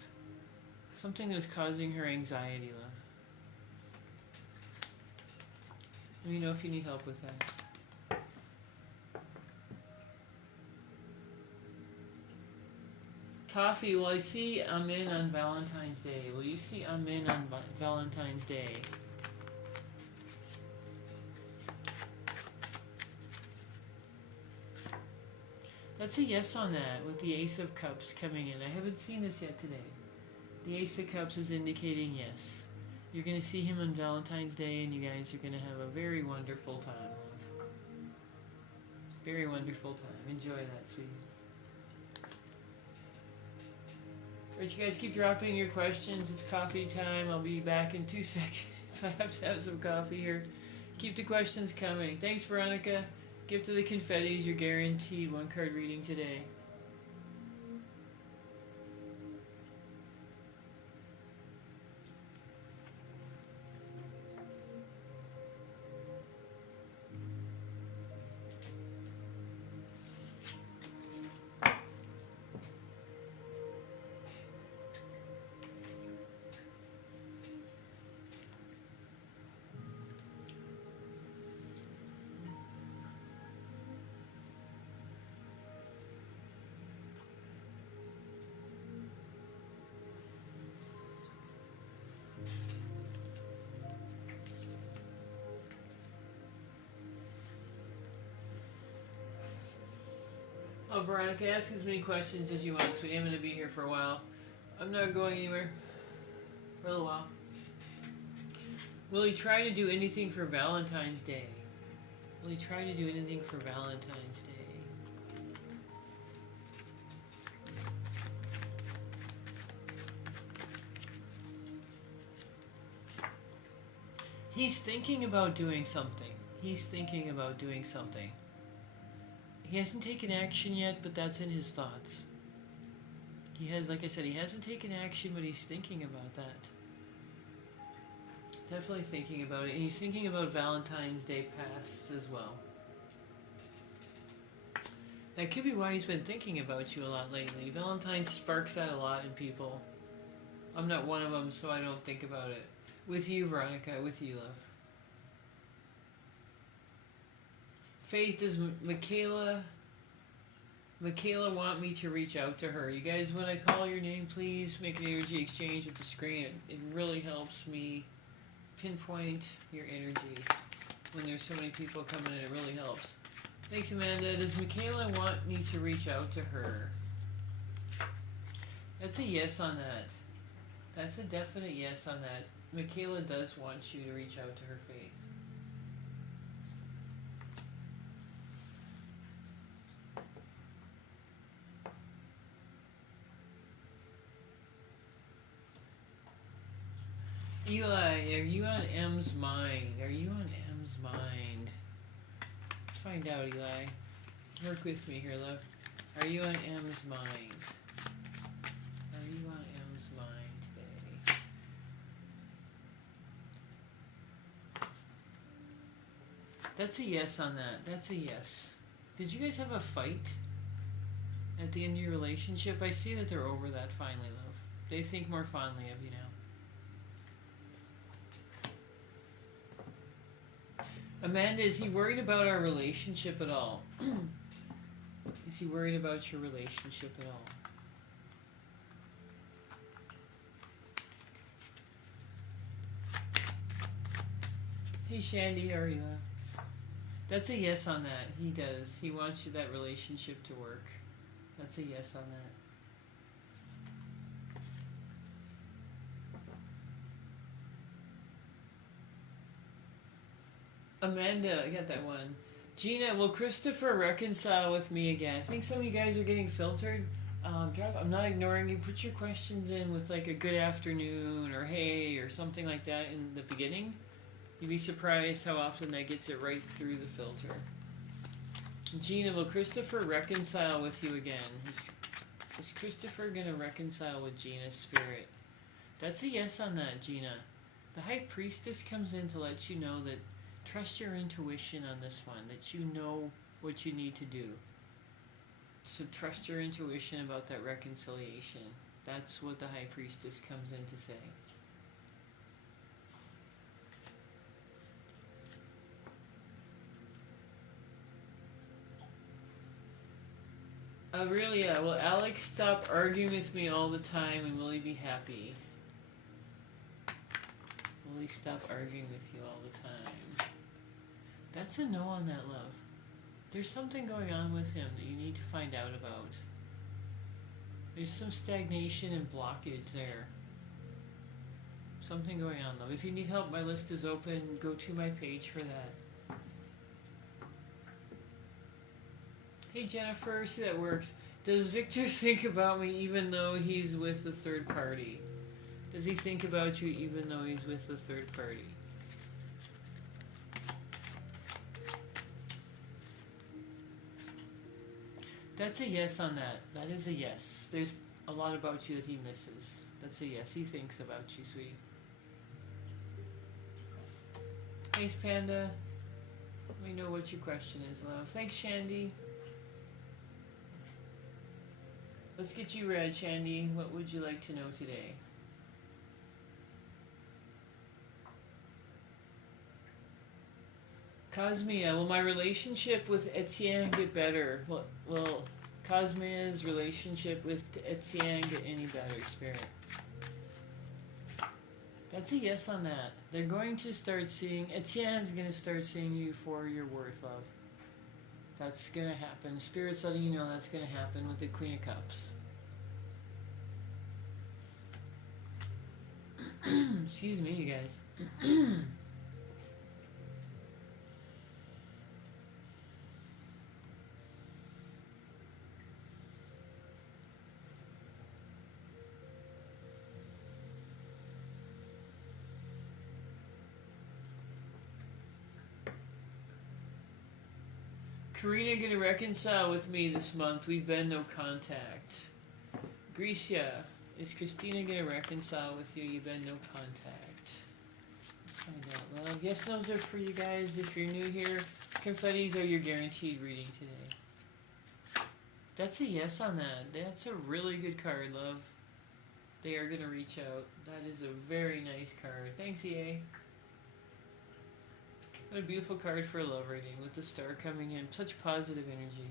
Something that was causing her anxiety, love. Let me know if you need help with that. Toffee, will I see Amin on Valentine's Day? Will you see Amin on Valentine's Day? That's a yes on that, with the Ace of Cups coming in. I haven't seen this yet today. The Ace of Cups is indicating yes. You're going to see him on Valentine's Day, and you guys are going to have a very wonderful time. Very wonderful time. Enjoy that, sweetie. Alright, you guys keep dropping your questions. It's coffee time. I'll be back in 2 seconds. I have to have some coffee here. Keep the questions coming. Thanks, Veronica. Gift of the confettis. You're guaranteed one card reading today. Oh, Veronica, ask as many questions as you want, sweetie. I'm going to be here for a while. I'm not going anywhere. for a little while. Will he try to do anything for Valentine's Day? Will he try to do anything for Valentine's Day? He's thinking about doing something. He's thinking about doing something. He hasn't taken action yet, but that's in his thoughts. He has, like I said, he hasn't taken action, but he's thinking about that. Definitely thinking about it. And he's thinking about Valentine's Day pasts as well. That could be why he's been thinking about you a lot lately. Valentine's sparks that a lot in people. I'm not one of them, so I don't think about it. With you, Veronica. With you, love. Faith, does Michaela want me to reach out to her? You guys, when I call your name, please make an energy exchange with the screen. It really helps me pinpoint your energy. When there's so many people coming in, it really helps. Thanks, Amanda. Does Michaela want me to reach out to her? That's a yes on that. That's a definite yes on that. Michaela does want you to reach out to her, Faith. Eli, are you on M's mind? Are you on M's mind? Let's find out, Eli. Work with me here, love. Are you on M's mind? Are you on M's mind today? That's a yes on that. That's a yes. Did you guys have a fight at the end of your relationship? I see that they're over that finally, love. They think more fondly of you now. Amanda, is he worried about our relationship at all? Is he worried about your relationship at all? Hey Shandy, how are you? That's a yes on that. He does. He wants you that relationship to work. That's a yes on that. Amanda, I got that one. Gina, will Christopher reconcile with me again? I think some of you guys are getting filtered. I'm not ignoring you. Put your questions in with like a good afternoon or hey or something like that in the beginning. You'd be surprised how often that gets it right through the filter. Gina, will Christopher reconcile with you again? Is Christopher going to reconcile with Gina's spirit? That's a yes on that, Gina. The High Priestess comes in to let you know that trust your intuition on this one, that you know what you need to do. So trust your intuition about that reconciliation. That's what the High Priestess comes in to say. Aurelia, will Alex stop arguing with me all the time and will he be happy? Will he stop arguing with you all the time? That's a no on that, love. There's something going on with him that you need to find out about. There's some stagnation and blockage there. Something going on, love. If you need help, my list is open. Go to my page for that. Hey Jennifer, see that works. Does Victor think about me even though he's with the third party? Does he think about you even though he's with the third party? That's a yes on that. That is a yes. There's a lot about you that he misses. That's a yes. He thinks about you, sweetie. Thanks, Panda. Let me know what your question is, love. Thanks, Shandy. Let's get you read, Shandy. What would you like to know today? Cosmia, will my relationship with Etienne get better? Will Cosmia's relationship with Etienne get any better, Spirit? That's a yes on that. They're going to start seeing, Etienne's going to start seeing you for your worth, love. That's going to happen. Spirit's letting you know that's going to happen with the Queen of Cups. Excuse me, you guys. Karina gonna reconcile with me this month. We've been no contact. Grecia, is Christina gonna reconcile with you? You've been no contact. Let's find out, love. Yes, no's are for you guys. If you're new here, confettis are your guaranteed reading today. That's a yes on that. That's a really good card, love. They are gonna reach out. That is a very nice card. Thanks, EA. What a beautiful card for a love reading with the star coming in. Such positive energy.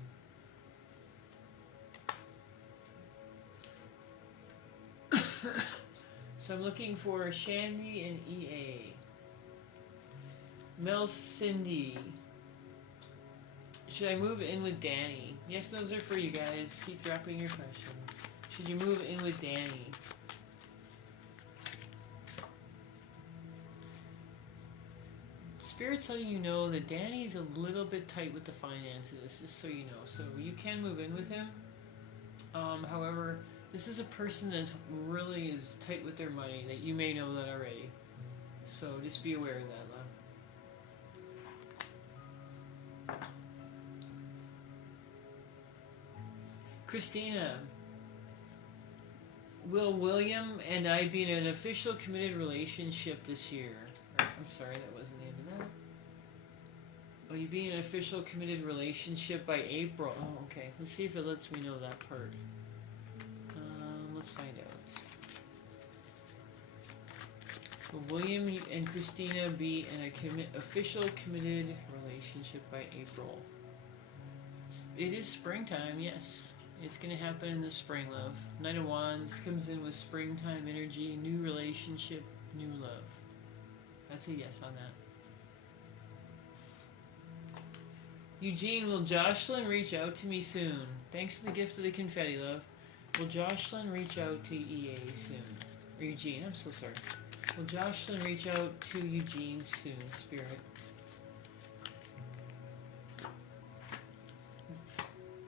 So I'm looking for Shandy and EA. Mel Cindy. Should I move in with Danny? Yes, those are for you guys. Keep dropping your questions. Should you move in with Danny? Spirit's letting you know that Danny's a little bit tight with the finances, just so you know. So you can move in with him. However, this is a person that really is tight with their money, that you may know that already. So just be aware of that, love. Christina, will William and I be in an official committed relationship this year? I'm sorry, that wasn't the end of that. Will you be in an official committed relationship by April? Oh, okay. Let's see if it lets me know that part. Let's find out. Will William and Christina be in a official committed relationship by April? It is springtime, yes. It's going to happen in the spring, love. Knight of Wands comes in with springtime energy, new relationship, new love. That's a yes on that. Eugene, will Jocelyn reach out to me soon? Thanks for the gift of the confetti, love. Will Jocelyn reach out to EA soon? Or Eugene, I'm so sorry. Will Jocelyn reach out to Eugene soon, Spirit?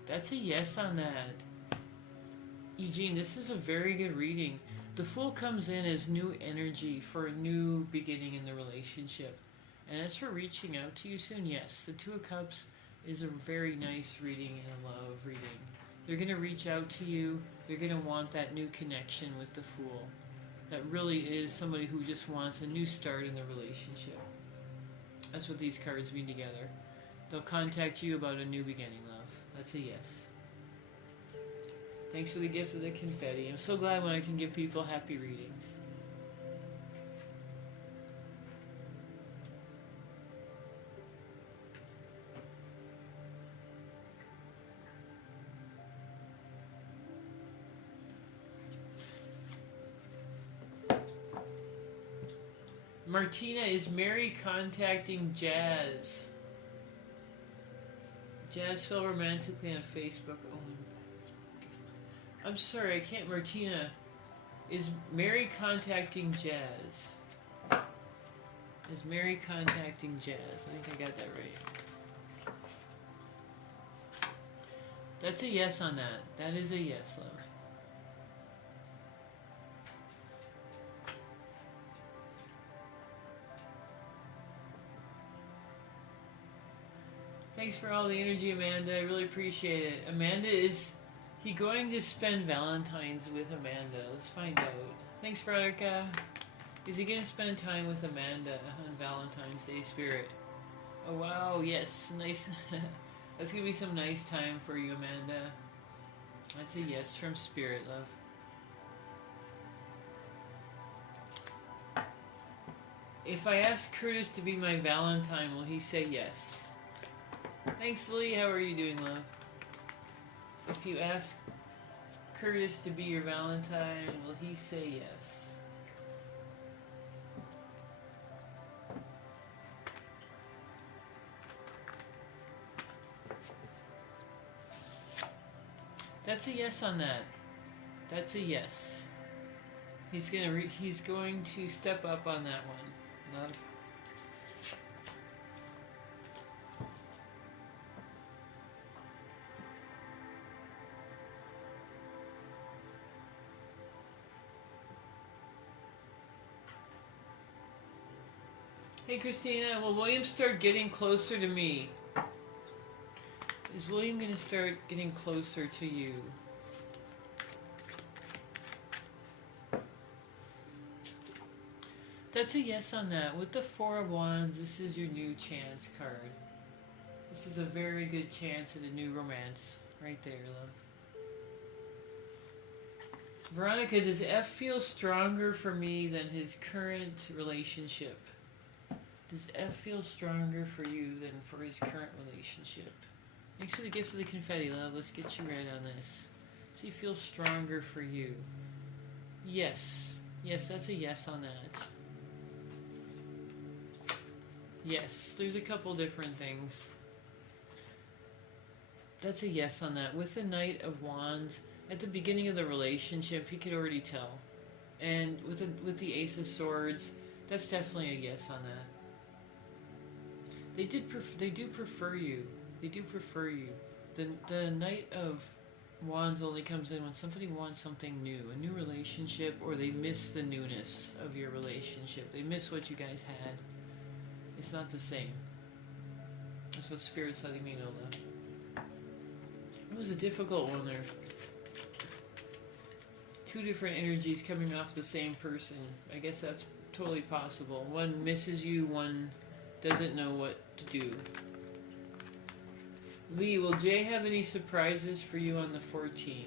That's a yes on that. Eugene, this is a very good reading. The Fool comes in as new energy for a new beginning in the relationship. And as for reaching out to you soon, yes, the Two of Cups is a very nice reading and a love reading. They're going to reach out to you. They're going to want that new connection with the Fool. That really is somebody who just wants a new start in the relationship. That's what these cards mean together. They'll contact you about a new beginning, love. That's a yes. Thanks for the gift of the confetti. I'm so glad when I can give people happy readings. Martina, is Mary contacting Jazz? Jazz fell romantically on Facebook. Oh, I'm sorry, I can't. Martina, is Mary contacting Jazz? Is Mary contacting Jazz? I think I got that right. That's a yes on that. That is a yes, love. Thanks for all the energy, Amanda. I really appreciate it. Amanda, is he going to spend Valentine's with Amanda? Let's find out. Thanks, Veronica. Is he going to spend time with Amanda on Valentine's Day, Spirit? Oh, wow. Yes. Nice. That's going to be some nice time for you, Amanda. That's a yes from Spirit, love. If I ask Curtis to be my Valentine, will he say yes? Thanks, Lee. How are you doing, love? If you ask Curtis to be your Valentine, will he say yes? That's a yes on that. That's a yes. He's going to step up on that one. Love. Hey Christina, will William start getting closer to me? Is William going to start getting closer to you? That's a yes on that. With the Four of Wands, this is your new chance card. This is a very good chance at a new romance. Right there, love. Veronica, does F feel stronger for me than his current relationship? Does F feel stronger for you than for his current relationship? Thanks for the gift of the confetti, love. Let's get you right on this. Does he feel stronger for you? Yes. Yes, that's a yes on that. Yes, there's a couple different things. That's a yes on that. With the Knight of Wands, at the beginning of the relationship, he could already tell. And with the Ace of Swords, that's definitely a yes on that. They do prefer you. They do prefer you. The Knight of Wands only comes in when somebody wants something new, a new relationship, or they miss the newness of your relationship. They miss what you guys had. It's not the same. That's what Spirit's letting me know, though. It was a difficult one there. Two different energies coming off the same person. I guess that's totally possible. One misses you, one doesn't know what to do. Lee, will Jay have any surprises for you on the 14th?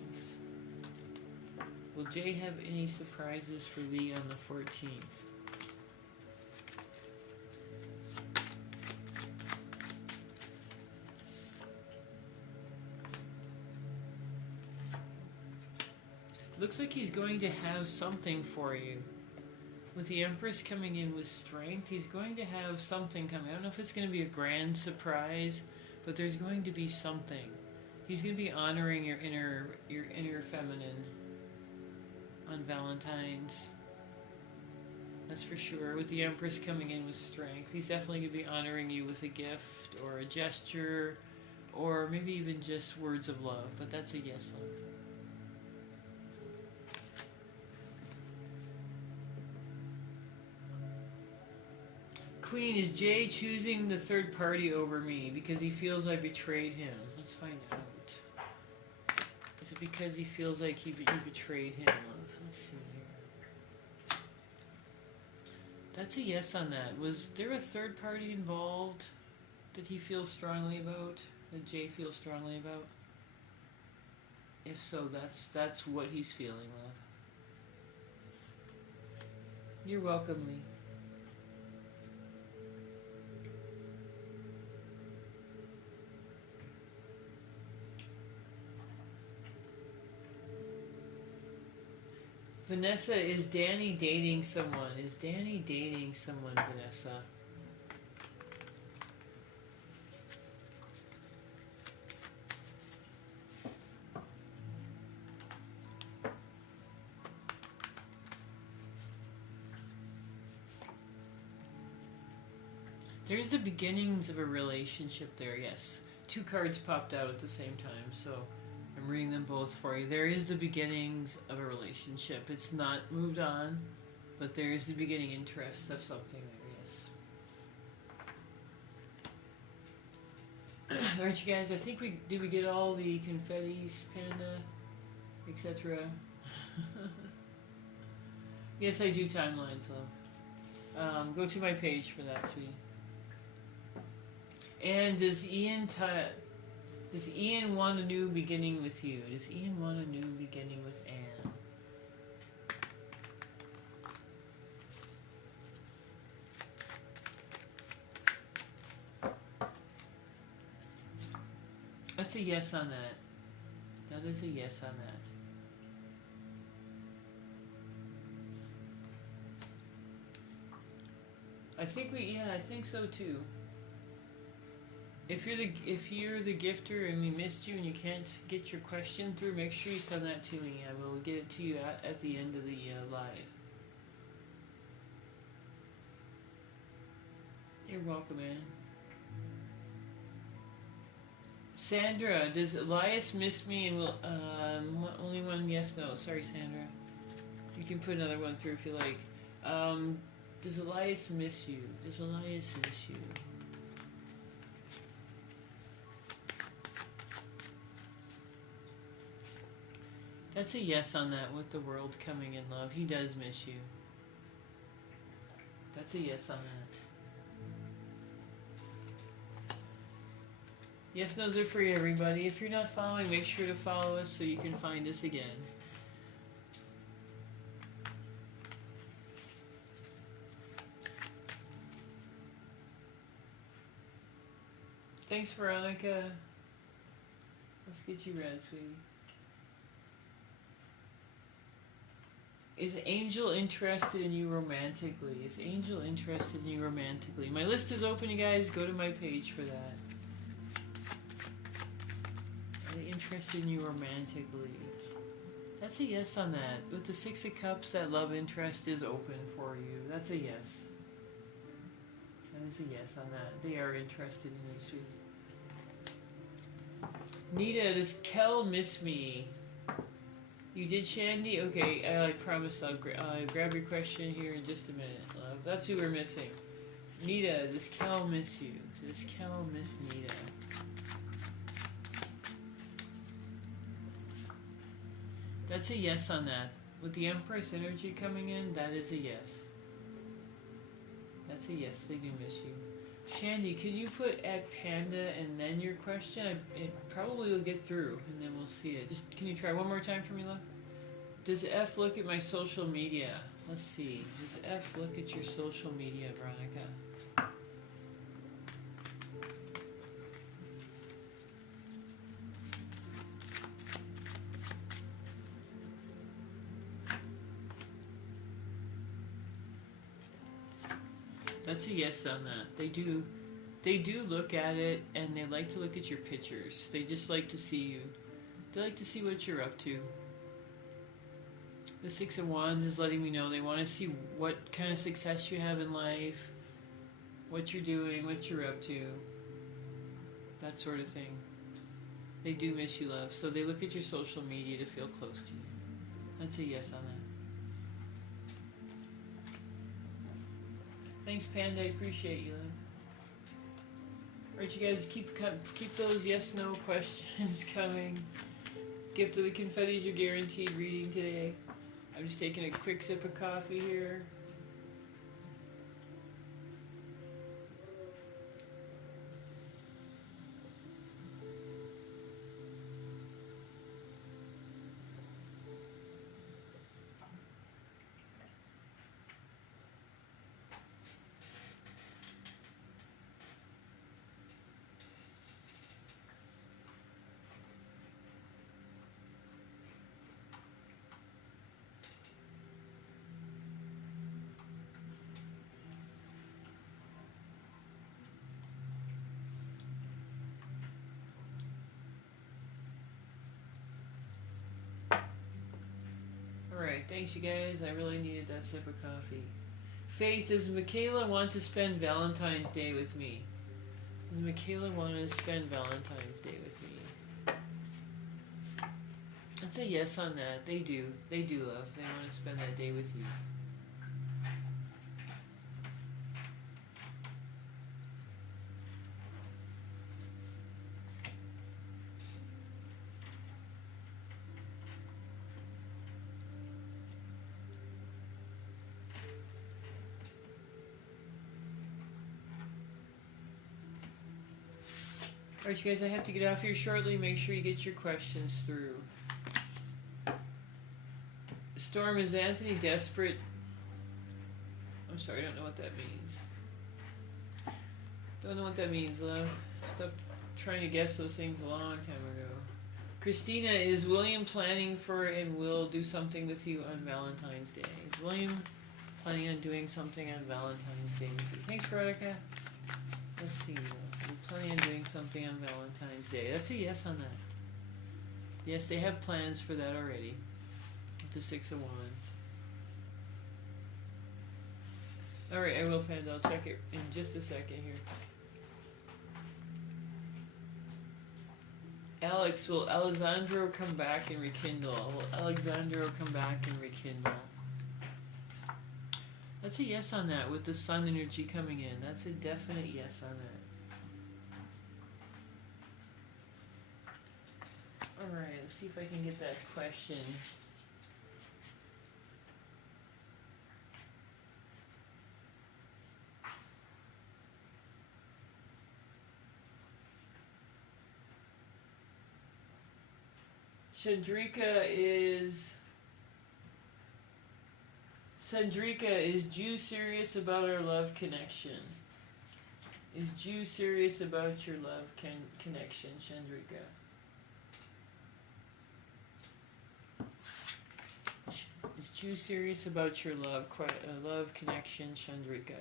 Will Jay have any surprises for Lee on the 14th? Looks like he's going to have something for you. With the Empress coming in with strength, he's going to have something coming. I don't know if it's going to be a grand surprise, but there's going to be something. He's going to be honoring your inner feminine on Valentine's. That's for sure. With the Empress coming in with strength, he's definitely going to be honoring you with a gift or a gesture, or maybe even just words of love. But that's a yes, love. Queen, is Jay choosing the third party over me because he feels I betrayed him? Let's find out. Is it because he feels like you betrayed him, love? Let's see here. That's a yes on that. Was there a third party involved that he feels strongly about? That Jay feels strongly about? If so, that's what he's feeling, love. You're welcome, Lee. Vanessa, is Danny dating someone? Is Danny dating someone, Vanessa? There's the beginnings of a relationship there, yes. Two cards popped out at the same time, so I'm reading them both for you. There is the beginnings of a relationship. It's not moved on, but there is the beginning interest of something there, yes. Aren't you guys? I think did we get all the confettis, Panda, etc. Yes, I do timelines, so go to my page for that, sweetie. And does Ian want a new beginning with you? Does Ian want a new beginning with Anne? That's a yes on that. That is a yes on that. I think I think so too. If you're the gifter and we missed you and you can't get your question through, make sure you send that to me. I will get it to you at the end of the live. You're welcome, man. Sandra, does Elias miss me? And will only one yes no. Sorry, Sandra. You can put another one through if you like. Does Elias miss you? Does Elias miss you? That's a yes on that with the world coming in love. He does miss you. That's a yes on that. Yes, no's are free, everybody. If you're not following, make sure to follow us so you can find us again. Thanks, Veronica. Let's get you read, sweetie. Is Angel interested in you romantically? Is Angel interested in you romantically? My list is open, you guys. Go to my page for that. Are they interested in you romantically? That's a yes on that. With the Six of Cups, that love interest is open for you. That's a yes. That is a yes on that. They are interested in you, sweetie. Nita, does Kel miss me? You did, Shandy? Okay, I promise I'll grab your question here in just a minute, love. That's who we're missing. Nita, does Kel miss you? Does Kel miss Nita? That's a yes on that. With the Empress energy coming in, that is a yes. That's a yes, they do miss you. Shandy, could you put at Panda and then your question? It probably will get through, and then we'll see it. Just can you try one more time for me, love? Does F look at my social media? Let's see. Does F look at your social media, Veronica? That's a yes on that. They do look at it, and they like to look at your pictures. They just like to see you. They like to see what you're up to. The Six of Wands is letting me know they want to see what kind of success you have in life, what you're doing, what you're up to, that sort of thing. They do miss you, love, so they look at your social media to feel close to you. That's a yes on that. Thanks, Panda. I appreciate you, love. Alright, you guys, keep those yes/no questions coming. Gift of the confettis, your guaranteed reading today. I'm just taking a quick sip of coffee here. Alright, thanks you guys. I really needed that sip of coffee. Faith, does Michaela want to spend Valentine's Day with me? Does Michaela want to spend Valentine's Day with me? I'd say yes on that. They do. They do, love. They want to spend that day with you. Alright, you guys, I have to get off here shortly. Make sure you get your questions through. Storm, is Anthony desperate? I'm sorry, I don't know what that means. Don't know what that means, love. Stop trying to guess those things a long time ago. Christina, is William planning for and will do something with you on Valentine's Day? Is William planning on doing something on Valentine's Day with you? Thanks, Veronica. Let's see. We're planning on doing something something on Valentine's Day. That's a yes on that. Yes, they have plans for that already. With the Six of Wands. Alright, I will, Panda. I'll check it in just a second here. Alex, will Alessandro come back and rekindle? Will Alexandro come back and rekindle? That's a yes on that with the sun energy coming in. That's a definite yes on that. Alright, let's see if I can get that question. Sandrika, is Jew serious about our love connection? Is Jew serious about your love connection, Sandrika? Is Jew serious about your love connection, Chandrika?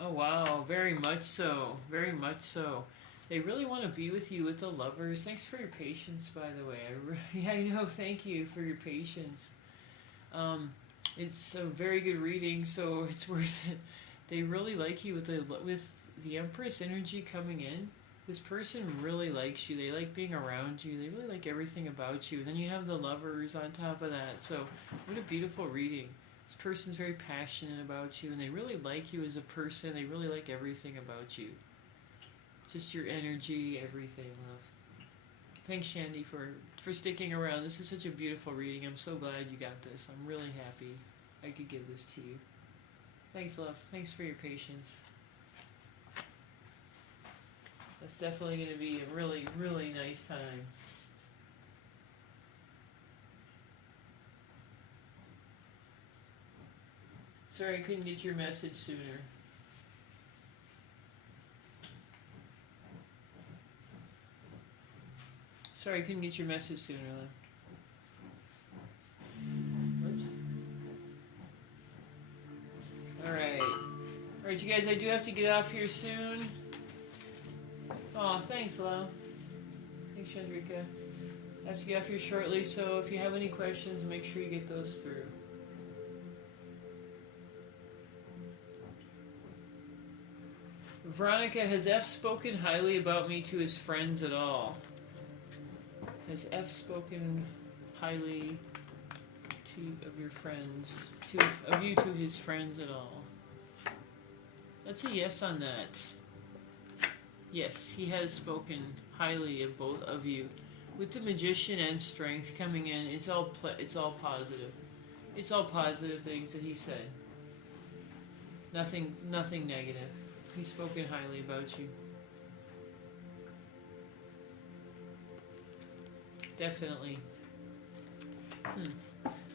Oh wow, very much so. Very much so. They really want to be with you with the lovers. Thanks for your patience, by the way. I know. Thank you for your patience. It's a very good reading, so it's worth it. They really like you with the Empress energy coming in. This person really likes you. They like being around you. They really like everything about you. And then you have the lovers on top of that. So what a beautiful reading. This person's very passionate about you, and they really like you as a person. They really like everything about you. Just your energy, everything, love. Thanks, Shandy, for sticking around. This is such a beautiful reading. I'm so glad you got this. I'm really happy I could give this to you. Thanks, love. Thanks for your patience. That's definitely going to be a really, really nice time. Sorry I couldn't get your message sooner. Sorry I couldn't get your message sooner, love. Whoops. Alright, you guys, I do have to get off here soon. Oh, thanks, love. Thanks, Chandrika. I have to get off here shortly, so if you have any questions, make sure you get those through. Veronica, has F spoken highly about me to his friends at all? Has F spoken highly of your friends, of you to his friends at all? That's a yes on that. Yes, he has spoken highly of both of you. With the Magician and Strength coming in, it's all positive. It's all positive things that he said. Nothing negative. He's spoken highly about you. Definitely.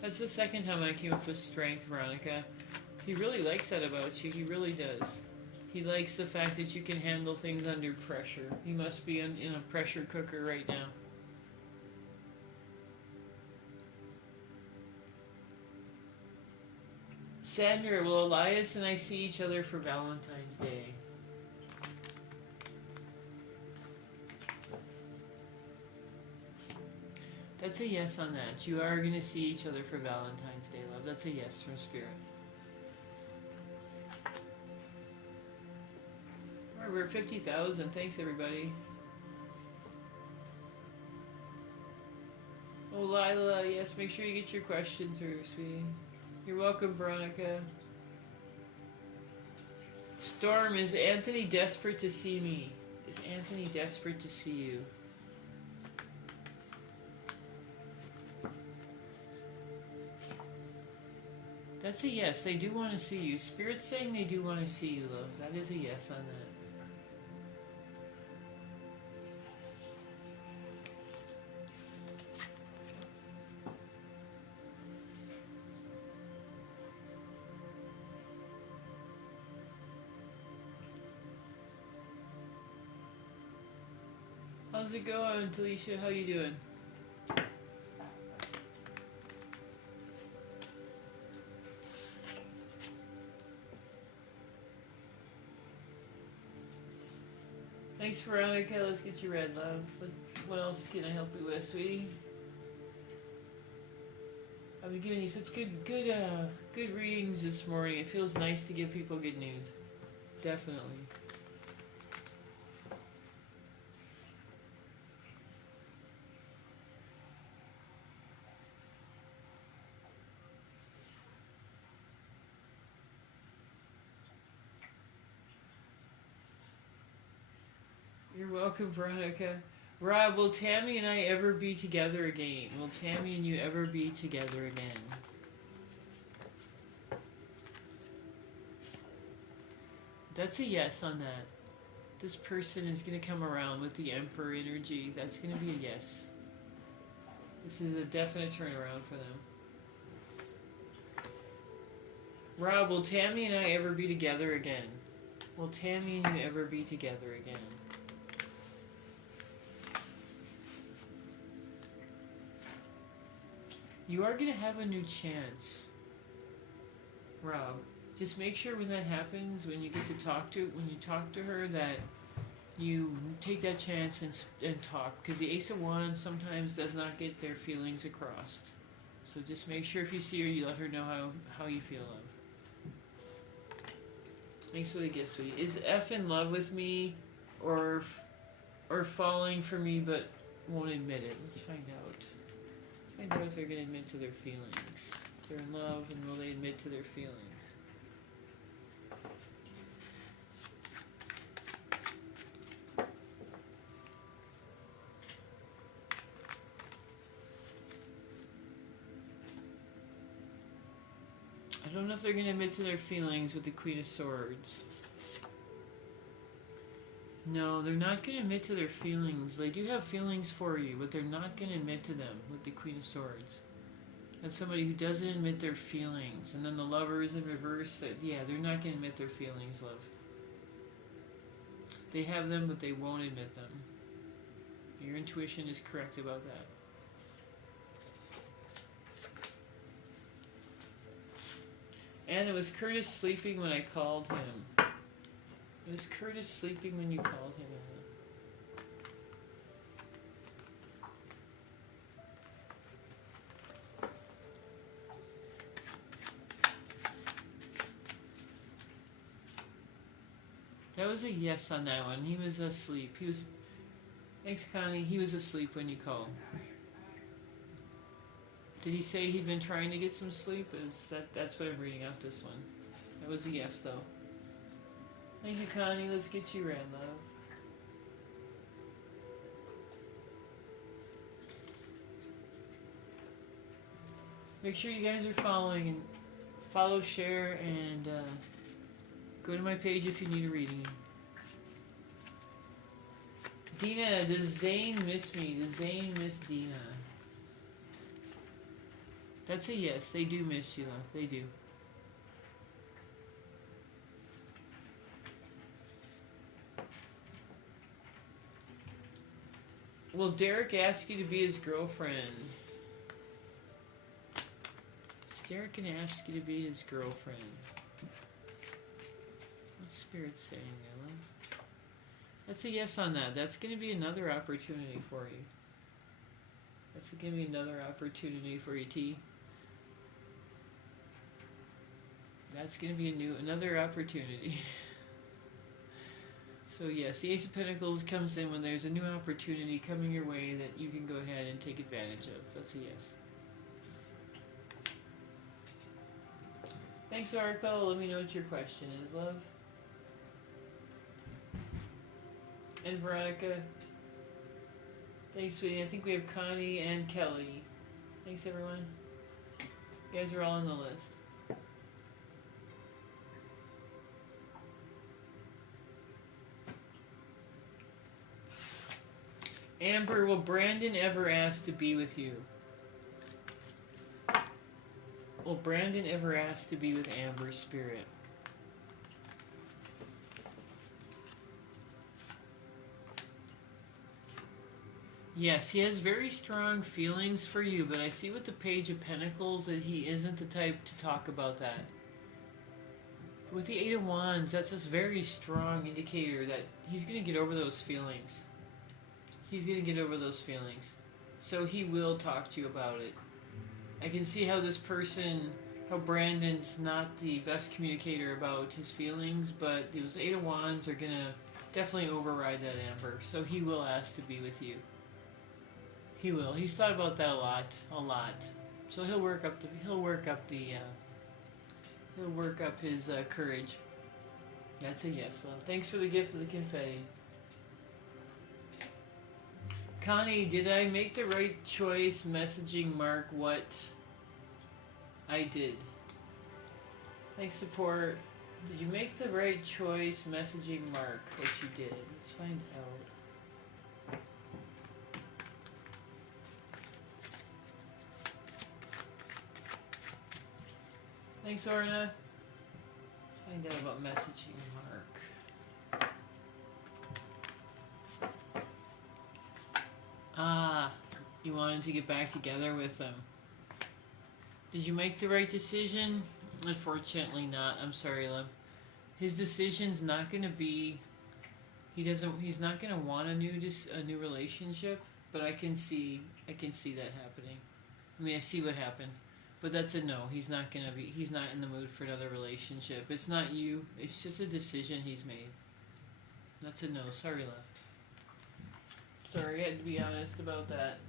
That's the second time I came up with Strength, Veronica. He really likes that about you. He really does. He likes the fact that you can handle things under pressure. He must be in a pressure cooker right now. Sandra, will Elias and I see each other for Valentine's Day? That's a yes on that. You are going to see each other for Valentine's Day, love. That's a yes from Spirit. Alright, we're at 50,000. Thanks, everybody. Oh, Lila, yes, make sure you get your question through, sweetie. You're welcome, Veronica. Storm, is Anthony desperate to see me? Is Anthony desperate to see you? That's a yes. They do want to see you. Spirit's saying they do want to see you, love. That is a yes on that. How's it going, Talisha? How you doing? Thanks, Veronica. Let's get you red, love. What else can I help you with, sweetie? I've been giving you such good readings this morning. It feels nice to give people good news. Definitely. You're welcome, Veronica. Rob, will Tammy and I ever be together again? Will Tammy and you ever be together again? That's a yes on that. This person is going to come around with the Emperor energy. That's going to be a yes. This is a definite turnaround for them. Rob, will Tammy and I ever be together again? Will Tammy and you ever be together again? You are going to have a new chance, Rob. Just make sure when that happens, when you get to talk to, when you talk to her, that you take that chance and talk. Because the Ace of Wands sometimes does not get their feelings across. So just make sure if you see her, you let her know how you feel of. Thanks for the gift, sweetie. Is F in love with me, or falling for me but won't admit it? Let's find out. Find out if they're going to admit to their feelings. If they're in love, and will they admit to their feelings? I don't know if they're going to admit to their feelings with the Queen of Swords. No, they're not going to admit to their feelings. They do have feelings for you, but they're not going to admit to them with the Queen of Swords. That's somebody who doesn't admit their feelings. And then the Lovers in reverse, yeah, they're not going to admit their feelings, love. They have them, but they won't admit them. Your intuition is correct about that. And it was Curtis sleeping when I called him. It was Curtis sleeping when you called him. That was a yes on that one. He was asleep. He was... Thanks, Connie. He was asleep when you called. Did he say he'd been trying to get some sleep? That's what I'm reading off this one. That was a yes, though. Thank you, Connie. Let's get you red, love. Make sure you guys are following, and follow, share, and go to my page if you need a reading. Dina, does Zane miss me? Does Zane miss Dina? That's a yes. They do miss you, love. They do. Will Derek ask you to be his girlfriend? Is Derek gonna ask you to be his girlfriend? What's Spirit saying there, love? That's a yes on that. That's gonna be another opportunity for you. That's gonna be another opportunity for you, T. That's gonna be another opportunity. So yes, the Ace of Pentacles comes in when there's a new opportunity coming your way that you can go ahead and take advantage of. That's a yes. Thanks, Oracle. Let me know what your question is, love. And Veronica. Thanks, sweetie. I think we have Connie and Kelly. Thanks, everyone. You guys are all on the list. Amber, will Brandon ever ask to be with you? Will Brandon ever ask to be with Amber's spirit? Yes, he has very strong feelings for you, but I see with the Page of Pentacles that he isn't the type to talk about that. With the Eight of Wands, that's a very strong indicator that he's going to get over those feelings. He's going to get over those feelings. So he will talk to you about it. I can see how this person, how Brandon's not the best communicator about his feelings, but those Eight of Wands are going to definitely override that, Amber. So he will ask to be with you. He will. He's thought about that a lot. So he'll work up his courage. That's a yes, love. Thanks for the gift of the confetti. Connie, did I make the right choice messaging Mark what I did? Thanks, support. Did you make the right choice messaging Mark what you did? Let's find out. Thanks, Orna. Let's find out about messaging Mark. Ah, you wanted to get back together with him. Did you make the right decision? Unfortunately not. I'm sorry, love. His decision's not going to be... He's not going to want a new relationship, but I can see that happening. I mean, I see what happened. But that's a no. He's not in the mood for another relationship. It's not you. It's just a decision he's made. That's a no. Sorry, love. Sorry, I had to be honest about that.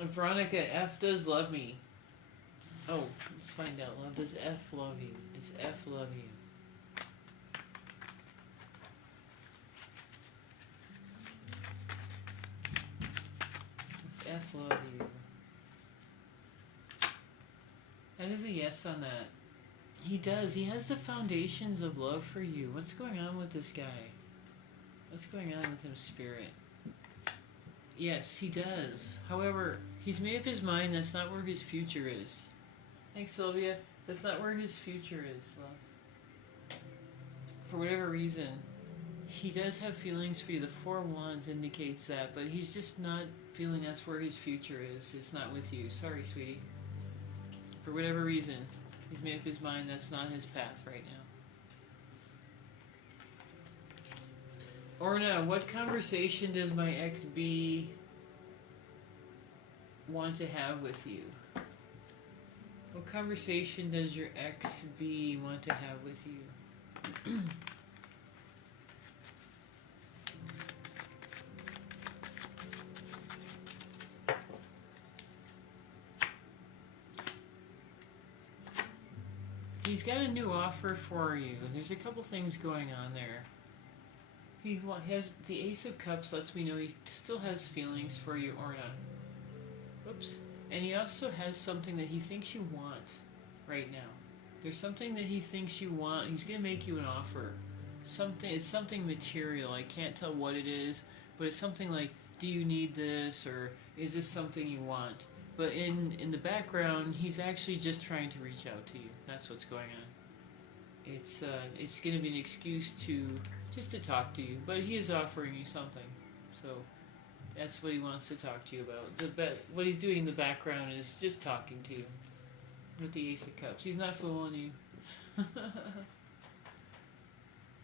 And Veronica, F does love me. Oh, let's find out. Love, does F love you? Does F love you? F love you. That is a yes on that. He does. He has the foundations of love for you. What's going on with this guy? What's going on with him, Spirit? Yes, he does. However, he's made up his mind that's not where his future is. Thanks, Sylvia. That's not where his future is, love. For whatever reason, he does have feelings for you. The Four of Wands indicates that, but he's just not feeling that's where his future is. It's not with you. Sorry, sweetie. For whatever reason, he's made up his mind that's not his path right now. Orna, what conversation does my ex-B want to have with you? What conversation does your ex-B want to have with you? He's got a new offer for you. There's a couple things going on there. He has the Ace of Cups lets me know he still has feelings for you, Orna. Oops. And he also has something that he thinks you want right now. There's something that he thinks you want. He's going to make you an offer. It's something material. I can't tell what it is, but it's something like, do you need this, or is this something you want? But in the background, he's actually just trying to reach out to you. That's what's going on. It's going to be an excuse just to talk to you. But he is offering you something. So that's what he wants to talk to you about. What he's doing in the background is just talking to you. With the Ace of Cups. He's not fooling you.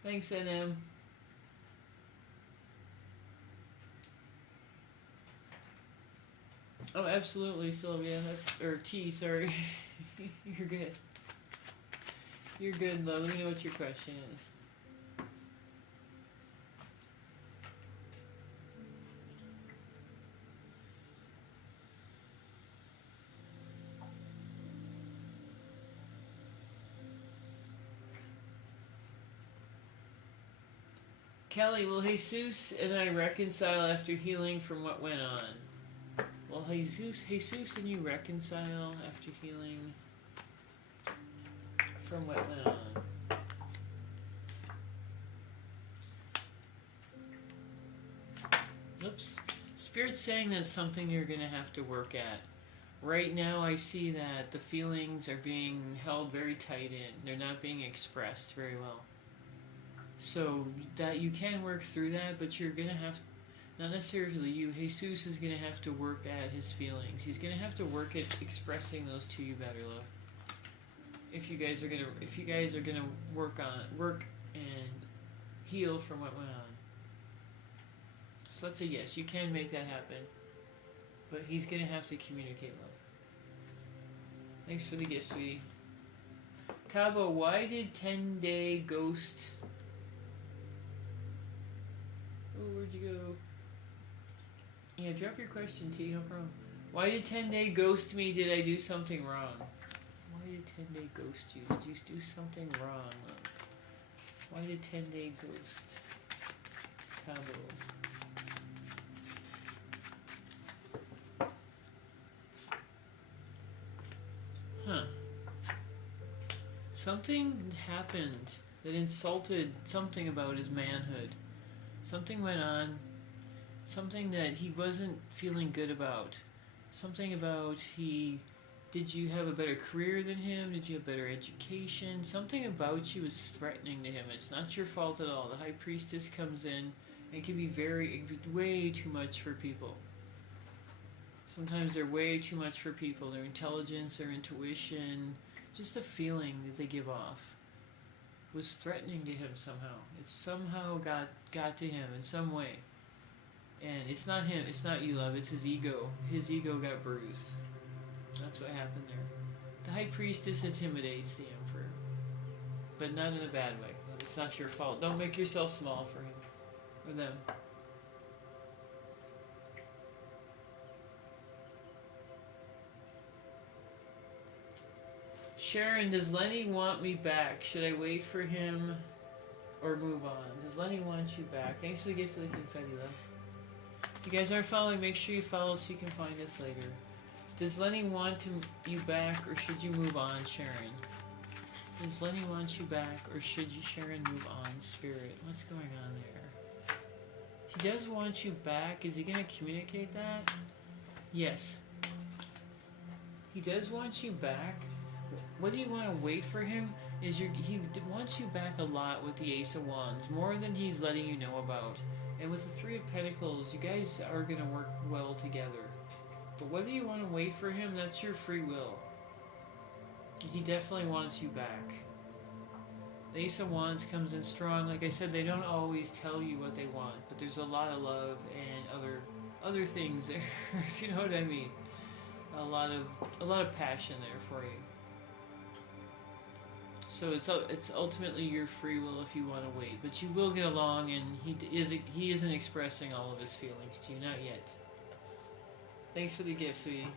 Thanks, NM. Oh, absolutely, Sylvia. Or T, sorry. You're good. You're good, love. Let me know what your question is. Kelly, will Jesus and I reconcile after healing from what went on? Will Jesus and you reconcile after healing from what went on? Oops. Spirit's saying that's something you're going to have to work at. Right now I see that the feelings are being held very tight in. They're not being expressed very well. So that you can work through that, but you're going to have... Not necessarily you. Jesus is gonna have to work at his feelings. He's gonna have to work at expressing those to you better, love. If you guys are gonna work and heal from what went on. So that's a yes. You can make that happen, but he's gonna have to communicate, love. Thanks for the gift, sweetie. Cabo, why did 10-day ghost? Oh, where'd you go? Yeah, drop your question, T. No problem. Why did 10-day ghost me? Did I do something wrong? Why did 10-day ghost you? Did you do something wrong? Why did 10-day ghost? Cabo. Huh. Something happened that insulted something about his manhood. Something went on. Something that he wasn't feeling good about. Something about did you have a better career than him? Did you have better education? Something about you was threatening to him. It's not your fault at all. The High Priestess comes in and it can be way too much for people. Sometimes they're way too much for people. Their intelligence, their intuition, just a feeling that they give off was threatening to him somehow. It somehow got to him in some way. And it's not him, it's not you, love, it's his ego. His ego got bruised. That's what happened there. The High Priestess intimidates the Emperor. But not in a bad way. It's not your fault. Don't make yourself small for him. Or them. Sharon, does Lenny want me back? Should I wait for him or move on? Does Lenny want you back? Thanks for the gift of the confetti, love. If you guys aren't following, make sure you follow so you can find us later. Does Lenny want you back or should you move on, Sharon? Does Lenny want you back or should you, Sharon, move on, Spirit? What's going on there? He does want you back. Is he going to communicate that? Yes. He does want you back. Whether you want to wait for him, he wants you back a lot with the Ace of Wands, more than he's letting you know about. And with the Three of Pentacles, you guys are going to work well together. But whether you want to wait for him, that's your free will. He definitely wants you back. The Ace of Wands comes in strong. Like I said, they don't always tell you what they want, but there's a lot of love and other things there, if you know what I mean. A lot of passion there for you. So it's ultimately your free will if you want to wait, but you will get along, and he isn't expressing all of his feelings to you, not yet. Thanks for the gift, sweetie.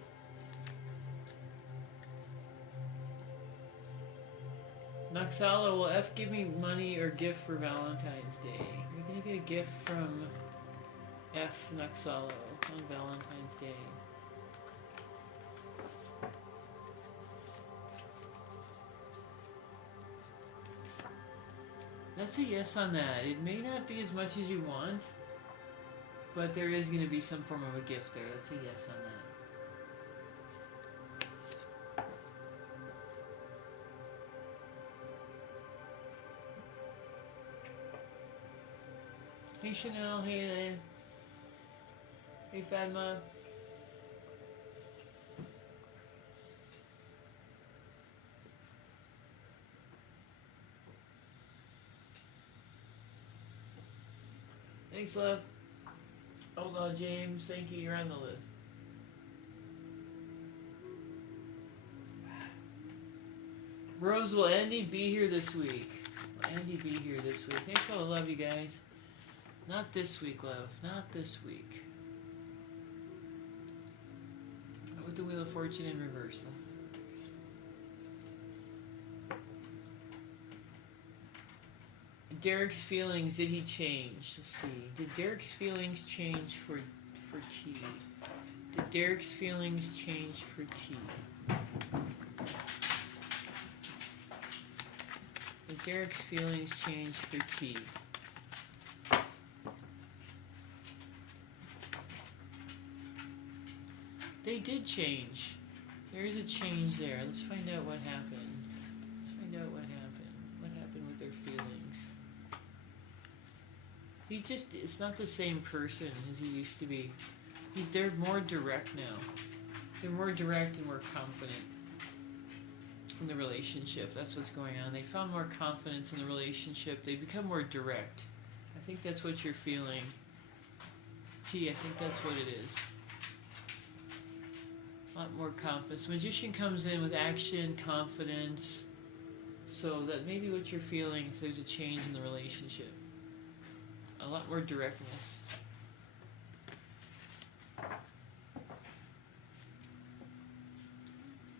Noxala, will F give me money or gift for Valentine's Day? You're gonna get a gift from F Noxala on Valentine's Day. That's a yes on that. It may not be as much as you want, but there is going to be some form of a gift there. That's a yes on that. Hey Chanel, hey Elaine. Hey Fatma. Thanks, love. Hold on, James. Thank you. You're on the list. Rose, will Andy be here this week? Will Andy be here this week? Thanks for all the love, you guys. Not this week, love. Not this week. Not with the Wheel of Fortune in reverse, though. Derek's feelings, did he change? Let's see. Did Derek's feelings change for T? Did Derek's feelings change for T? Did Derek's feelings change for T? They did change. There is a change there. Let's find out what happened. Let's find out what happened. What happened with their feelings? it's not the same person as he used to be. They're more direct now. They're more direct and more confident in the relationship. That's what's going on. They found more confidence in the relationship. They become more direct. I think that's what you're feeling. T, I think that's what it is. A lot more confidence. Magician comes in with action, confidence. So that may be what you're feeling if there's a change in the relationship. A lot more directness.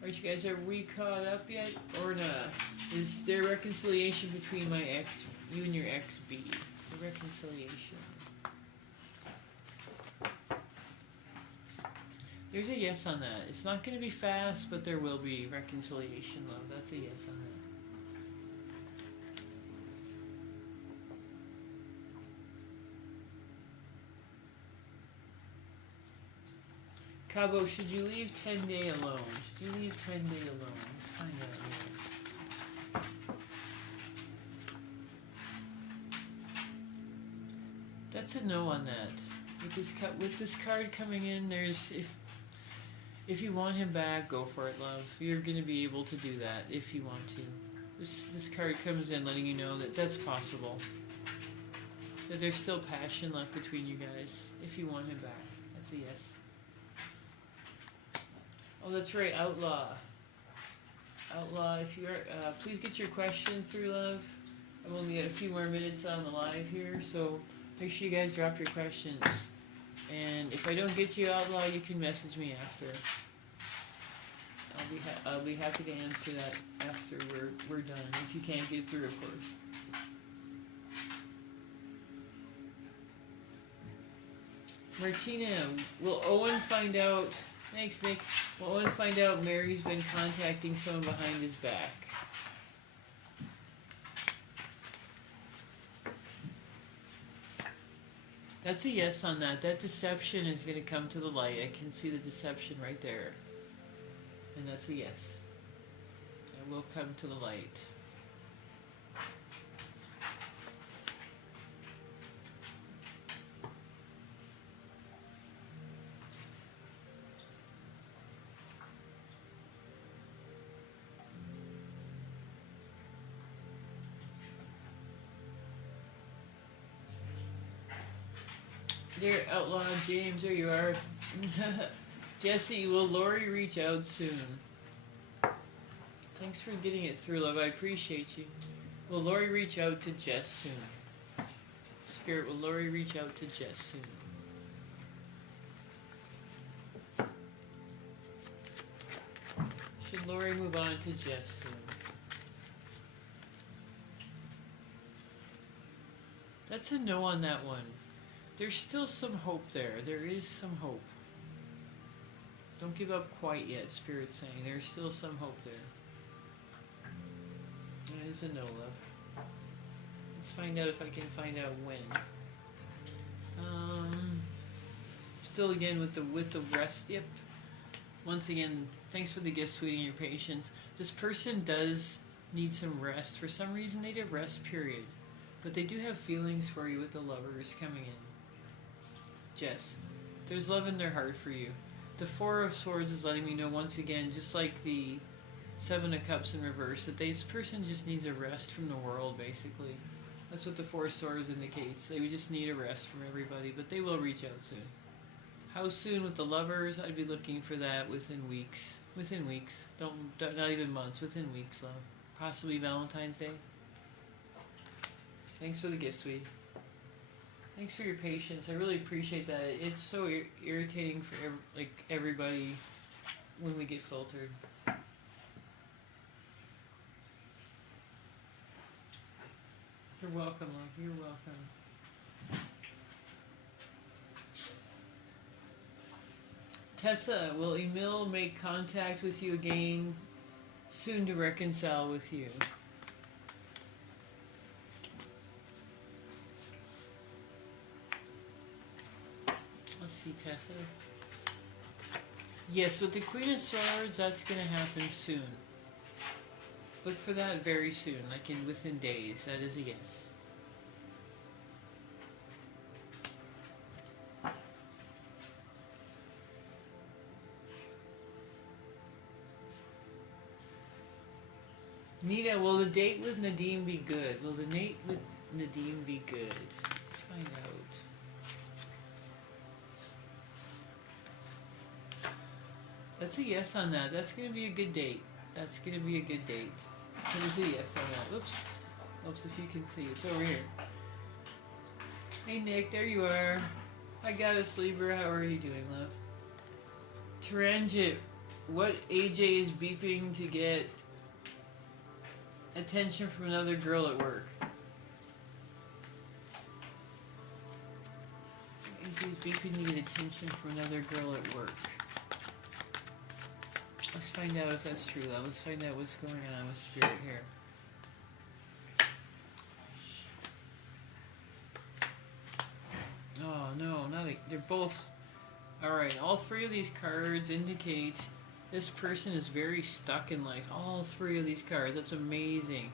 Alright, you guys, are we caught up yet? Or not? Is there reconciliation between my ex, you and your ex-B? The reconciliation. There's a yes on that. It's not going to be fast, but there will be reconciliation, love. That's a yes on that. Cabo, should you leave 10-day alone? Should you leave 10-day alone? Let's find out here. That's a no on that. With this card coming in, there's if you want him back, go for it, love. You're gonna be able to do that if you want to. This card comes in letting you know that that's possible. That there's still passion left between you guys if you want him back. That's a yes. Oh, that's right, Outlaw. Outlaw, if you are, please get your question through, love. I've only got a few more minutes on the live here, so make sure you guys drop your questions. And if I don't get to you, Outlaw, you can message me after. I'll be happy to answer that after we're done. If you can't get through, of course. Martina, will Owen find out? Thanks, Nick. Will Owen find out Mary's been contacting someone behind his back? That's a yes on that. That deception is going to come to the light. I can see the deception right there. And that's a yes. It will come to the light. There, Outlaw James, there you are. Jesse, will Lori reach out soon? Thanks for getting it through, love. I appreciate you. Will Lori reach out to Jess soon? Spirit, will Lori reach out to Jess soon? Should Lori move on to Jess soon? That's a no on that one. There's still some hope there. There is some hope. Don't give up quite yet, Spirit's saying. There's still some hope there. That is a no, love. Let's find out if I can find out when. Still again with the rest. Yep. Once again, thanks for the gift, sweetie, and your patience. This person does need some rest. For some reason, they need a rest period. But they do have feelings for you with the Lovers coming in. Jess, there's love in their heart for you. The Four of Swords is letting me know once again, just like the Seven of Cups in reverse, that this person just needs a rest from the world, basically. That's what the Four of Swords indicates. They would just need a rest from everybody, but they will reach out soon. How soon with the Lovers? I'd be looking for that within weeks. Within weeks. Don't not even months. Within weeks, love. Possibly Valentine's Day. Thanks for the gift, sweetie. Thanks for your patience. I really appreciate that. It's so irritating for everybody when we get filtered. You're welcome, love. You're welcome. Tessa, will Emil make contact with you again soon to reconcile with you? Let's see, Tessa. Yes, with the Queen of Swords, that's going to happen soon. Look for that very soon, like within days. That is a yes. Nita, will the date with Nadim be good? Will the date with Nadim be good? Let's find out. That's a yes on that. That's gonna be a good date. That's gonna be a good date. That is a yes on that. Oops. Oops, if you can see. It's over here. Hey Nick, there you are. I got a sleeper. How are you doing, love? Taranjit, what AJ is beeping to get attention from another girl at work? AJ's beeping to get attention from another girl at work. Let's find out if that's true, though. Let's find out what's going on with Spirit here. Oh, no, they're both... Alright, all three of these cards indicate this person is very stuck in life. All three of these cards. That's amazing.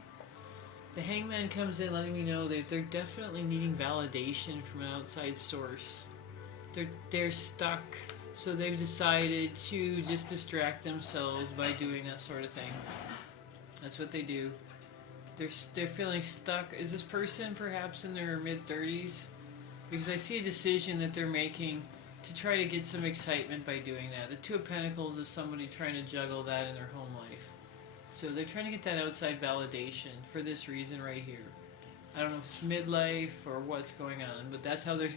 The Hangman comes in letting me know that they're definitely needing validation from an outside source. They're stuck, so they've decided to just distract themselves by doing that sort of thing. That's what they do. They're feeling stuck. Is this person perhaps in their mid-30s? Because I see a decision that they're making to try to get some excitement by doing that. The Two of Pentacles is somebody trying to juggle that in their home life. So they're trying to get that outside validation for this reason right here. I don't know if it's midlife or what's going on, but that's how they're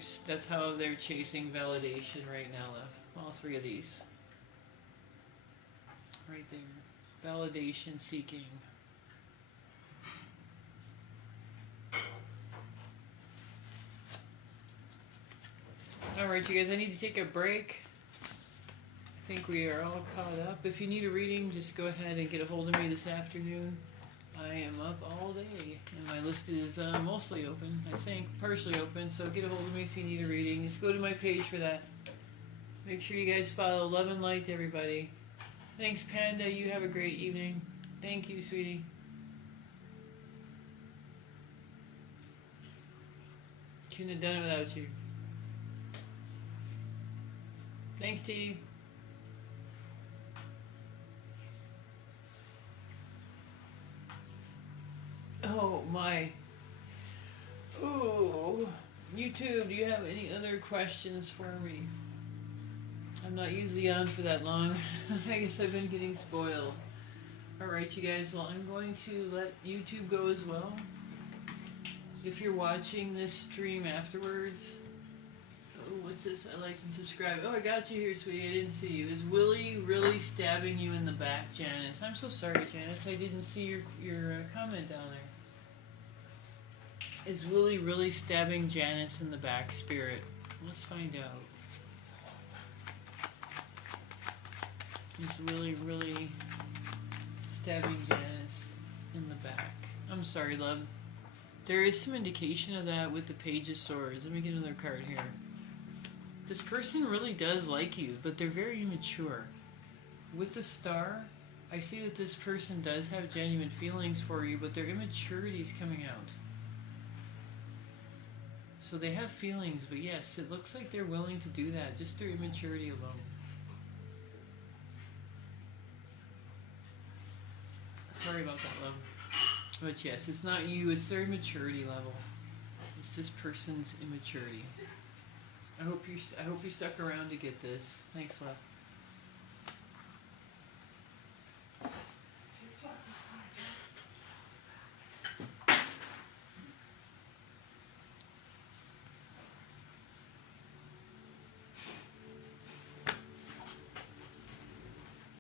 chasing validation right now, love. All three of these. Right there. Validation seeking. Alright, you guys, I need to take a break. I think we are all caught up. If you need a reading, just go ahead and get a hold of me this afternoon. I am up all day, and my list is mostly open, I think, partially open, so get a hold of me if you need a reading. Just go to my page for that. Make sure you guys follow Love and Light, everybody. Thanks, Panda. You have a great evening. Thank you, sweetie. Couldn't have done it without you. Thanks, T. Oh, my. Oh. YouTube, do you have any other questions for me? I'm not usually on for that long. I guess I've been getting spoiled. Alright, you guys, well, I'm going to let YouTube go as well. If you're watching this stream afterwards... Oh, what's this? I like and subscribe. Oh, I got you here, sweetie. I didn't see you. Is Willie really stabbing you in the back, Janice? I'm so sorry, Janice. I didn't see your comment down there. Is Willie really stabbing Janice in the back, Spirit? Let's find out. Is Willie really stabbing Janice in the back? I'm sorry, love. There is some indication of that with the Page of Swords. Let me get another card here. This person really does like you, but they're very immature. With the Star, I see that this person does have genuine feelings for you, but their immaturity is coming out. So they have feelings, but yes, it looks like they're willing to do that, just their immaturity alone. Sorry about that, love. But yes, it's not you, it's their immaturity level. It's this person's immaturity. I hope you stuck around to get this. Thanks, love.